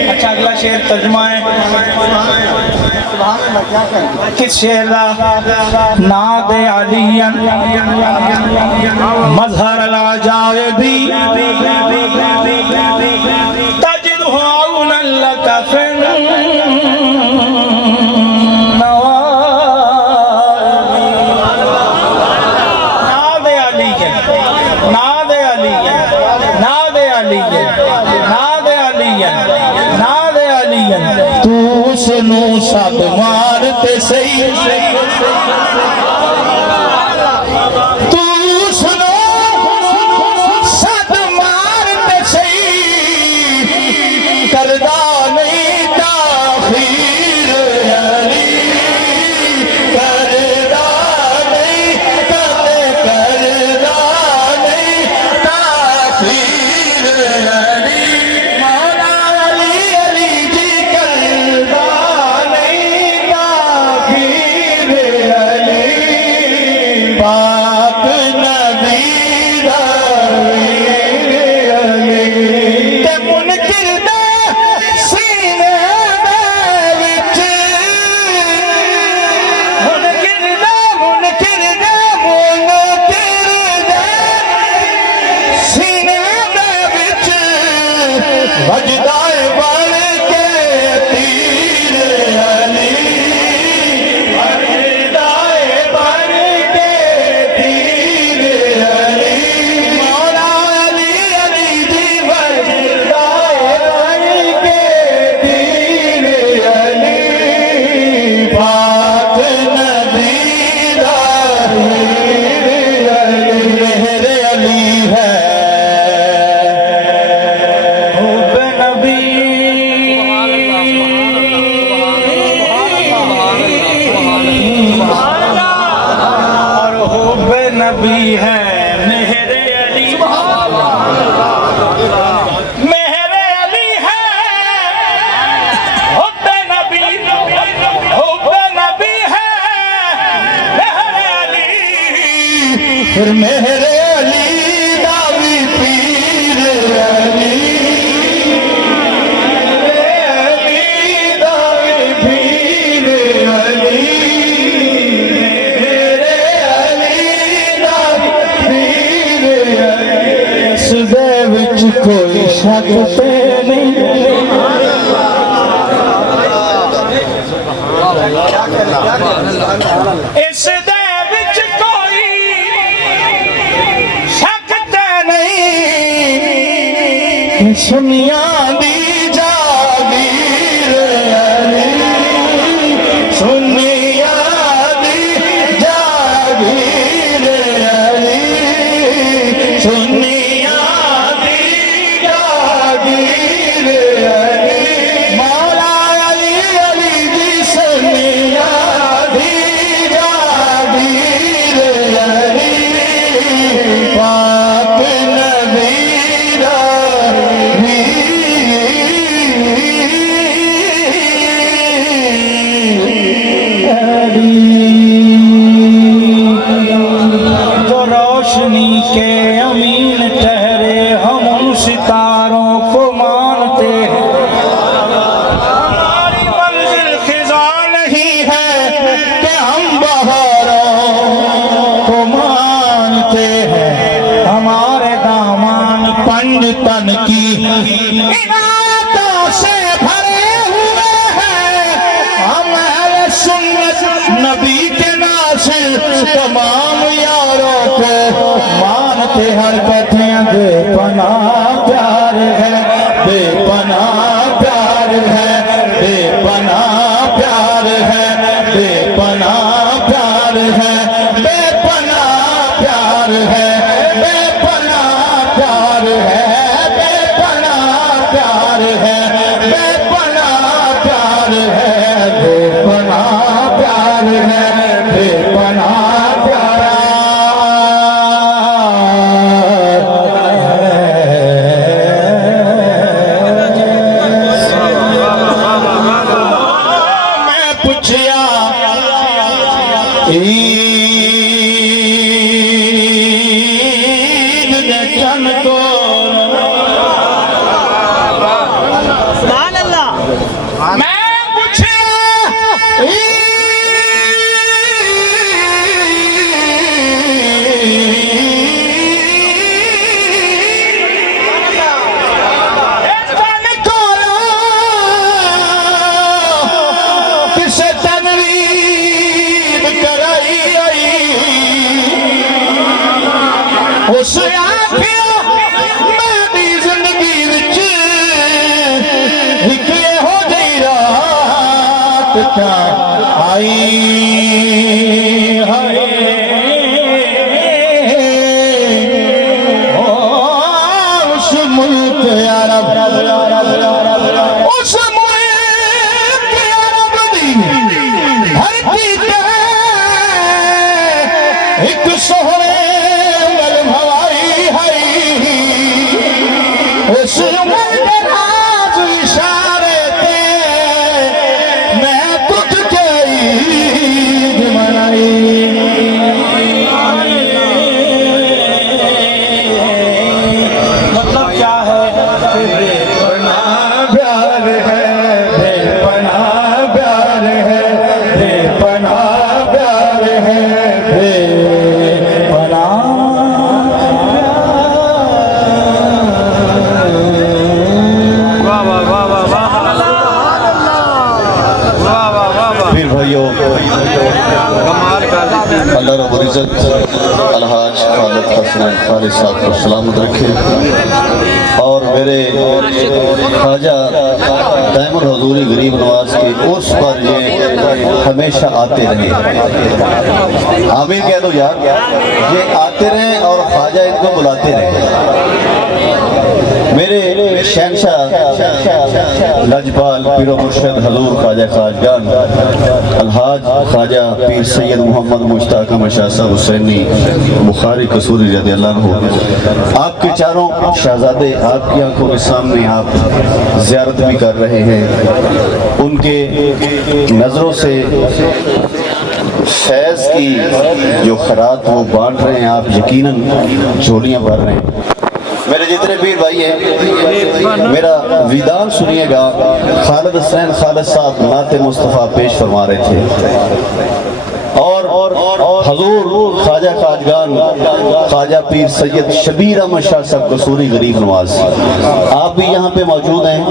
अच्छा अगला शेर तर्जुमा है। किसेला नाद अलियन मजहर ला जाए भी तजिद हुआउन लका फिन नाद अलियन नाद अलियन नाद अलियन नाद अलियन नाद अलियन तू सुनो सब मारते सही तू सुनो सब मारते सही करदा नहीं ताखीर अली करदा नहीं करदा नहीं ताखीर अली मौला अली अली जी करदा नहीं ताखीर अली पाक नबी दा अली ते मुनकिर दे सीने दे विच मुनकिर दे सीने दे विच वजदा बन के तीर अली वजदा बन के तीर अली मौला अली अली जी वजदा बन के तीर अली पाक नबी दा मेरे अली है हुब नबी और हुब नबी है मेरे अली मेरे अली है हुब नबी है मेरे अली फिर मेरे अली दावी पीर अली मेरे अली दावी पीर अली मेरे अली दावी पीर अली इस दे विच कोई शक ते नहीं इस दे विच कोई शक ते नहीं सुनिया दी जागीर अली सुनिया दी जागीर अली सुनिया दी जागीर अली मौला अली अली जी सुनिया दी जागीर अली पाक नबी दा जो रोशनी के अमीन ठहरे हम उन सितारों को मानते हैं हमारी मंजिल खिजा नहीं है कि हम बहारों को मानते हैं हमारे दामान पंडितन की इनायतों से भरे हुए हैं हम अहले सुन्नत नबी के नासिर तमाम यारों को मानते हरकतें बेपनाह प्यार है बेपनाह प्यार है बेपनाह प्यार है बेपनाह प्यार है बेपनाह प्यार है बेपनाह प्यार है बेपनाह प्यार है बेपनाह प्यार है बेपनाह प्यार है बेपनाह प्यार है मुल्क अरब उस मुल्क अरब दी धरती ते एक सोहने मल भवाई है उस मुल्क राज इशारे ते मैं तुझके ईद मनाई मतलब क्या है? बेपनाह प्यार है बेपनाह प्यार है बेपनाह प्यार है फिर भाइयों अल्लाह रब्बुल इज़्ज़त अलहाज खालिद हसन खालिद साहब को सलामत रखे और मेरे ख्वाजा दाइमुल हजूरी गरीब नवाज के उर्स पर ये हमेशा आते रहे। आमीन कह दो यार, ये आते रहे और ख्वाजा इनको बुलाते रहे। मेरे शहंशाह लजपाल पीरो मुर्शिद हजूर ख्वाजा खाजगान अलहाज ख्वाजा पीर सैयद मोहम्मद मुश्ताक अहमद शाह साहब हुसैनी बुखारी कसूरी रज़ियल्लाहु अन्हु, आपके चारों शहजादे आपकी आंखों के सामने आप ज़ियारत भी कर रहे हैं। उनके नज़रों से फैज़ की जो खरात वो बांट रहे हैं, आप यकीनन झोलियाँ भर रहे हैं। मेरे जितने पीर भाई हैं, मेरा विदान सुनिएगा। खालिद हुसैन खालिद साहब नाते मुस्तफ़ा पेश फरमा रहे थे और हजूर ख्वाजा खाजगान ख्वाजा पीर सैयद शबीर अहमद शाह साहब कसूरी गरीब नवाज आप भी यहाँ पे मौजूद हैं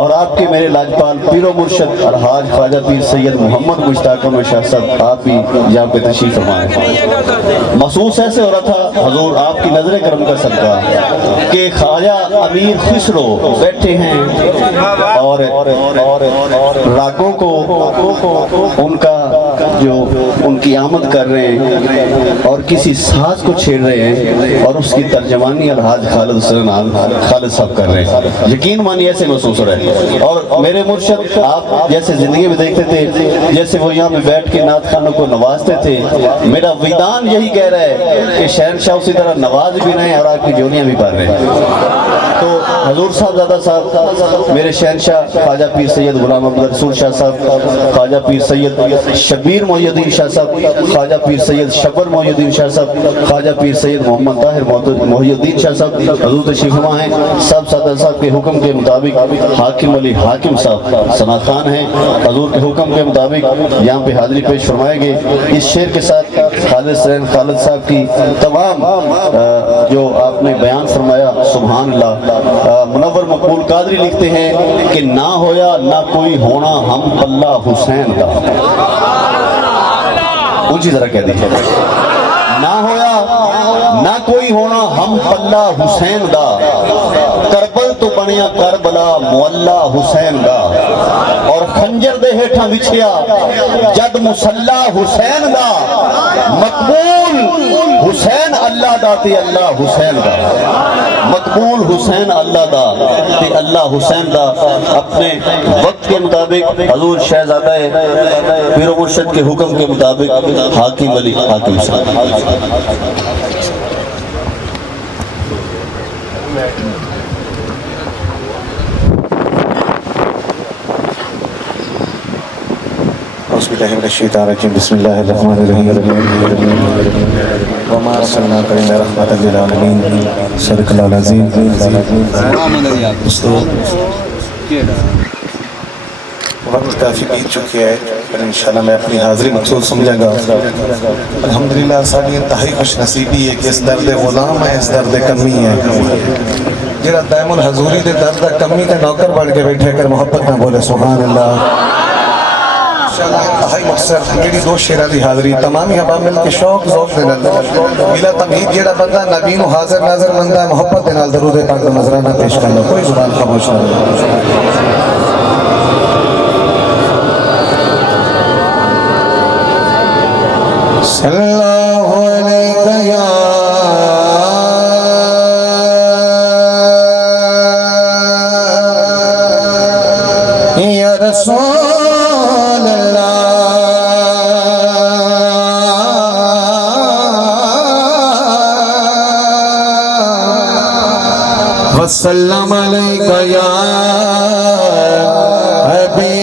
और आपके मेरे लाजपाल पीरो मुर्शिद अलहाज ख्वाजा पीर सैयद मोहम्मद मुश्ताक अहमद शाह साहब आप भी यहाँ पे तशरीफ फरमाएं। महसूस ऐसे हो रहा था हजूर आपकी नजर करम का सदका कि ख्वाजा अमीर खुसरो बैठे हैं और रागों को उनका जो उनकी आमद कर रहे हैं और किसी साज को छेड़ रहे हैं और उसकी तर्जमानी अलहाज खालिद हुसैन खालिद साहब कर रहे हैं। यकीन मानिए ऐसे महसूस हो रहा है। और मेरे मुर्शिद आप जैसे जिंदगी में देखते थे, जैसे वो यहाँ पे बैठ के नात खानों को नवाजते थे, मेरा विधान यही कह रहा है कि शहनशाह उसी तरह नवाज भी रहे और आपकी जोलियाँ भी पढ़ रहे हैं। तो हजूर साहबजादा साहब मेरे शहनशाह ख्वाजा पीर सैयद गुलाम अब्दुल रसूल शाह साहब, ख्वाजा पीर सैयद शबीर मोहिउद्दीन शाह साहब, ख्वाजा पीर सैयद शबर मोहिउद्दीन शाह साहब, ख्वाजा पीर सैयद मोहम्मद ताहिर मोहिउद्दीन शाह साहब हजूर तशरीफ फरमा हैं। सब सादा साहब के हुक्म के मुताबिक हाकिम अली हाकिम साहब सना खान हैं, हजूर के हुक्म के मुताबिक यहाँ पे हाजिरी पेश फरमाएंगे। इस शेर के साथ खालिद हुसैन खालिद साहब की तमाम जो आपने बयान फरमाया सुभान अल्लाह। मुनव्वर मकबूल कादरी लिखते हैं कि ना होया ना कोई होना हम पल्ला हुसैन का, ऊंची तरह कह दीजिए, ना होया ना कोई होना हम पल्ला हुसैन दा, करबल तो बनिया करबला मुअल्ला हुसैन दा, और खंजर दे हेठा विछया जद मुसल्ला हुसैन दा, मकबूल हुसैन अल्लाह दा ते अल्लाह हुसैन दा, मकबूल हुसैन अल्लाह दा ते अल्लाह हुसैन दा। अपने वक्त के मुताबिक हजूर शहजादा पीरो मुर्शिद के हुक्म के मुताबिक हाकिम अली हाकिम साहब। वक्त काफ़ी बीत चुकी है, पर इंशाल्लाह मैं अपनी हाज़िरी मकसूद समझांगा। अल्हम्दुलिल्लाह साड़ी इंतहाई खुश नसीबी है कि इस दर्द गुलाम है, इस दर्द कमी है जरा दायमुल हजूरी दे दर्द कमी का नौकर बढ़ के बैठे कर मोहब्बत ना बोले सुभान अल्लाह। मेरी दो शेरा की हाज़िरी तमाम हबा मिल के शौक ज़ौक़ दे नाल मिला तमीद जेड़ा बंदा नबी नूं हाज़िर नाज़िर मंदा है मोहब्बत दे नाल दरूद पाक दा नज़राना पेश करना, कोई ज़ुबान खामोश ना रहे। सल्लल्लाहु अलैहि या वसल्लम अलैका या हबीब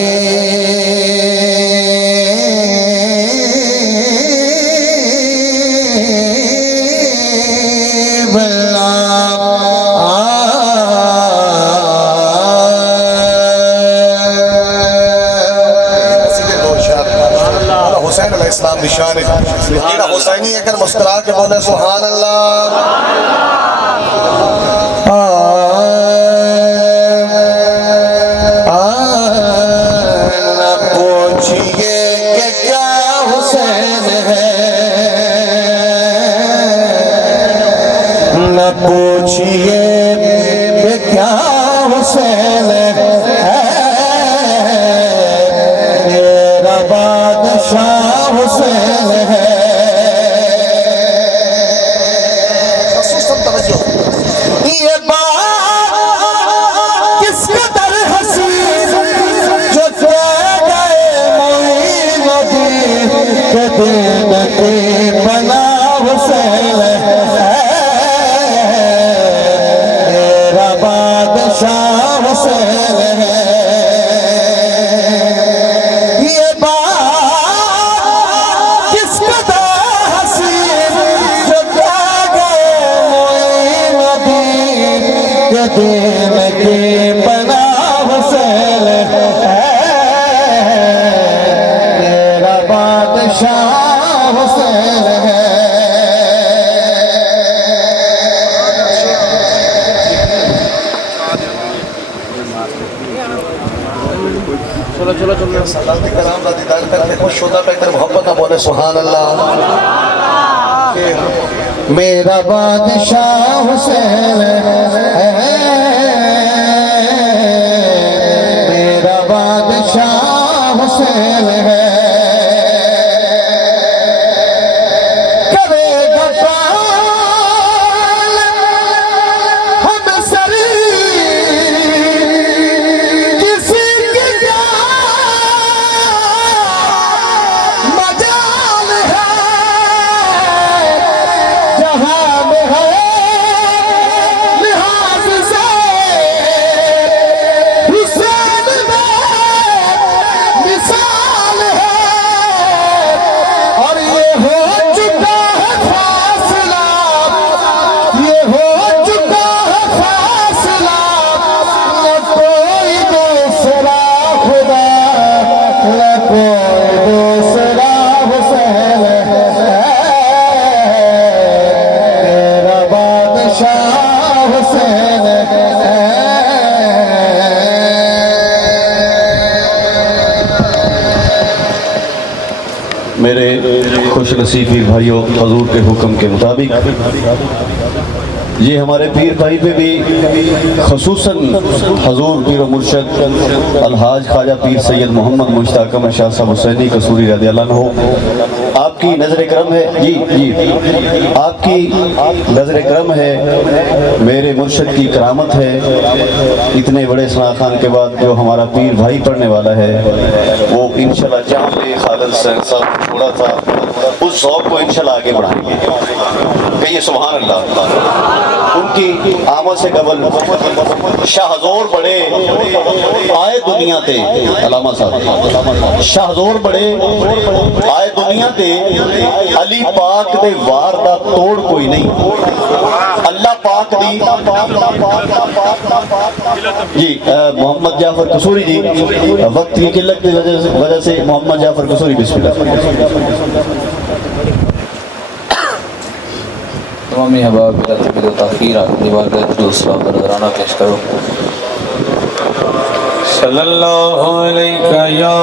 हुसैन अलैहिस्सलाम निशान है हुसैनी अगर मुस्कुरा के बोले सुभान अल्लाह। पूछिए कि क्या हुसैन है, न पूछिए कि क्या हुसैन है, मेरा बादशाह हुसैन है। ये बात किस कदर हसीन जो गए मोईनुद्दीन के दिन की बना हुसैन है, मेरा बादशाह हुसैन है। ये बात किस कदर हसीन जो गए मोईनुद्दीन के दिन की बना हुसैन है, मेरा बादशाह हुसैन है। सलात कराम का दीदार करके खुश होता पे मोहब्बत ना बोले सुभान अल्लाह। मेरा बादशाह हुसैन है, मेरा बादशाह हुसैन है। करेगा पाल हम सरी किसी की क्या मजाल है, जहां में है लिहाज से हुसैन में मिसाल है। और ये हो चुका है फासला, ये हो चुका है फासला, न कोई दूसरा खुदा, न कोई दूसरा हुसैन है, मेरा बादशाह हुसैन है। मेरे खुश नसीबी भाइयों, हजूर के हुक्म के मुताबिक ये हमारे पीर भाई पे भी खसूसन हजूर पीर मुर्शद अलहाज ख्वाजा पीर सैयद मोहम्मद मुश्ताक अहमद शाह साहब हुसैनी कसूरी रज़ियल्लाहु अन्हु आपकी नजर करम है जी जी, आपकी नजर करम है, मेरे मुर्शद की करामत है। इतने बड़े सना खान के बाद जो हमारा पीर भाई पढ़ने वाला है वो इंशाल्लाह जहाँ पे खालिद हुसैन साहब छोड़ा था उस शौक को इंशाल्लाह आगे बढ़ाएंगे। कहिए सुभान अल्लाह। उनकी आमद से कबल शाहजोर बड़े आए दुनिया ते, अलामा साहब शाहजोर बड़े आए दुनिया ते, अली पाक दे वार दा तोड़ कोई नहीं। अल्लाह पाक दी जी मोहम्मद जाफर कसूरी जी, वक्त की किल्लत की वजह से मोहम्मद जाफर कसूरी बिस्मिल्लाह। तमाम अहबाब ताख़ीर दूसरा नजराना पेश करो। सल्लल्लाहु अलैका या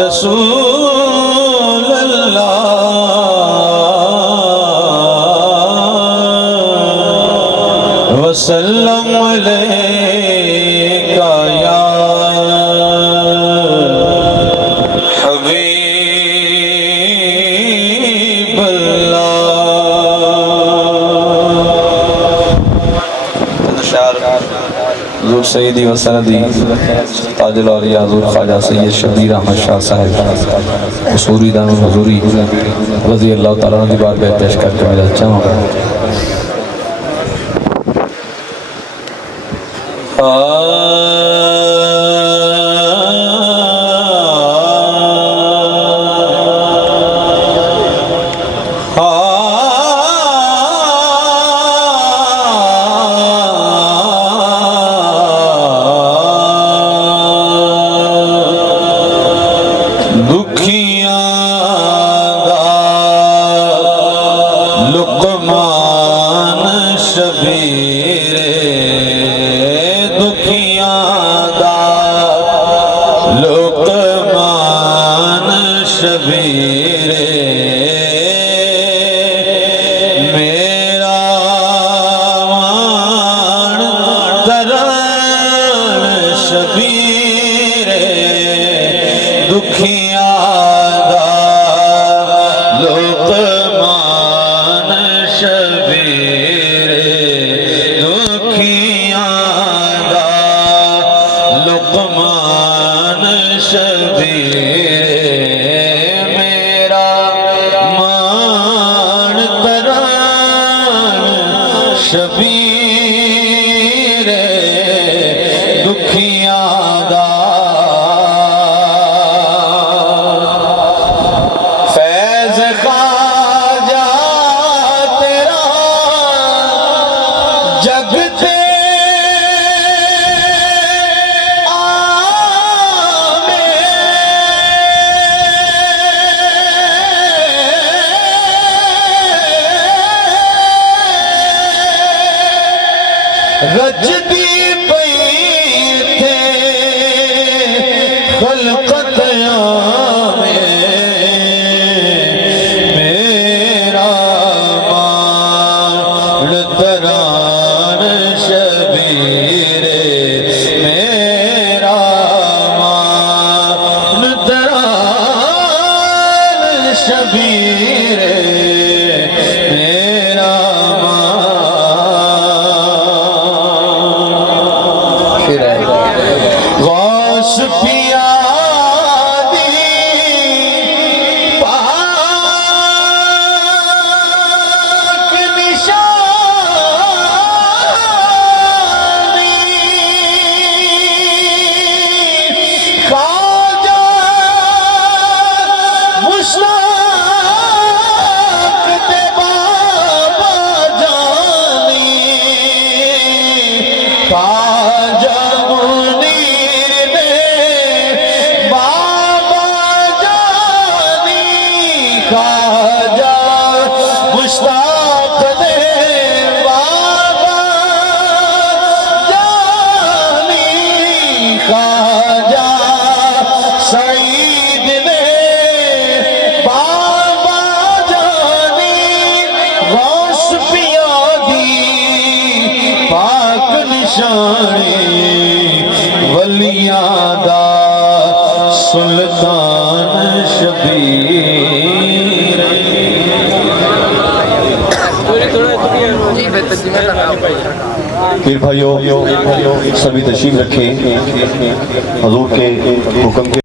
रसूल अल्लाह वसल्लम अलैका या हजूर सईदी व सनदी ताजुल औलिया हजूर ख्वाजा सैयद शबीर अहमद शाह साहब कसूरी दानुल हजूरी रज़ी अल्लाह तआला की बारगाह पेश करके मेरा चाहूँगा। लुकमान शबीर दुखियां दा लुकमान शबीर मेरा मान करन शबीर दुखियां दा लुकमान शबीर दुखियां दा लुकमान शबीर मेरा मान करन शबीर दुखियां दा फैज़ ख्वाजा तेरा जग ते आवे रजदी पई थे खलकत आवे मेरा मान तरान शबीर मेरा मान तरान शबीर मेरा मान फिर है गौस पिया दी पाक निशानी ख्वाजा मुश्ताक ते बाबा जानी ख्वाजा मुनीर ने बाबा जानी ख्वाजा मुश्ताक ने बाबा जानी ख्वाजा सईद ने बाबा जानी गौस पिया दी पाक निशानी वलियां दा सुल्तान शबीर फिर भाइयों सभी तशरीफ रखें हजूर के हुक्म के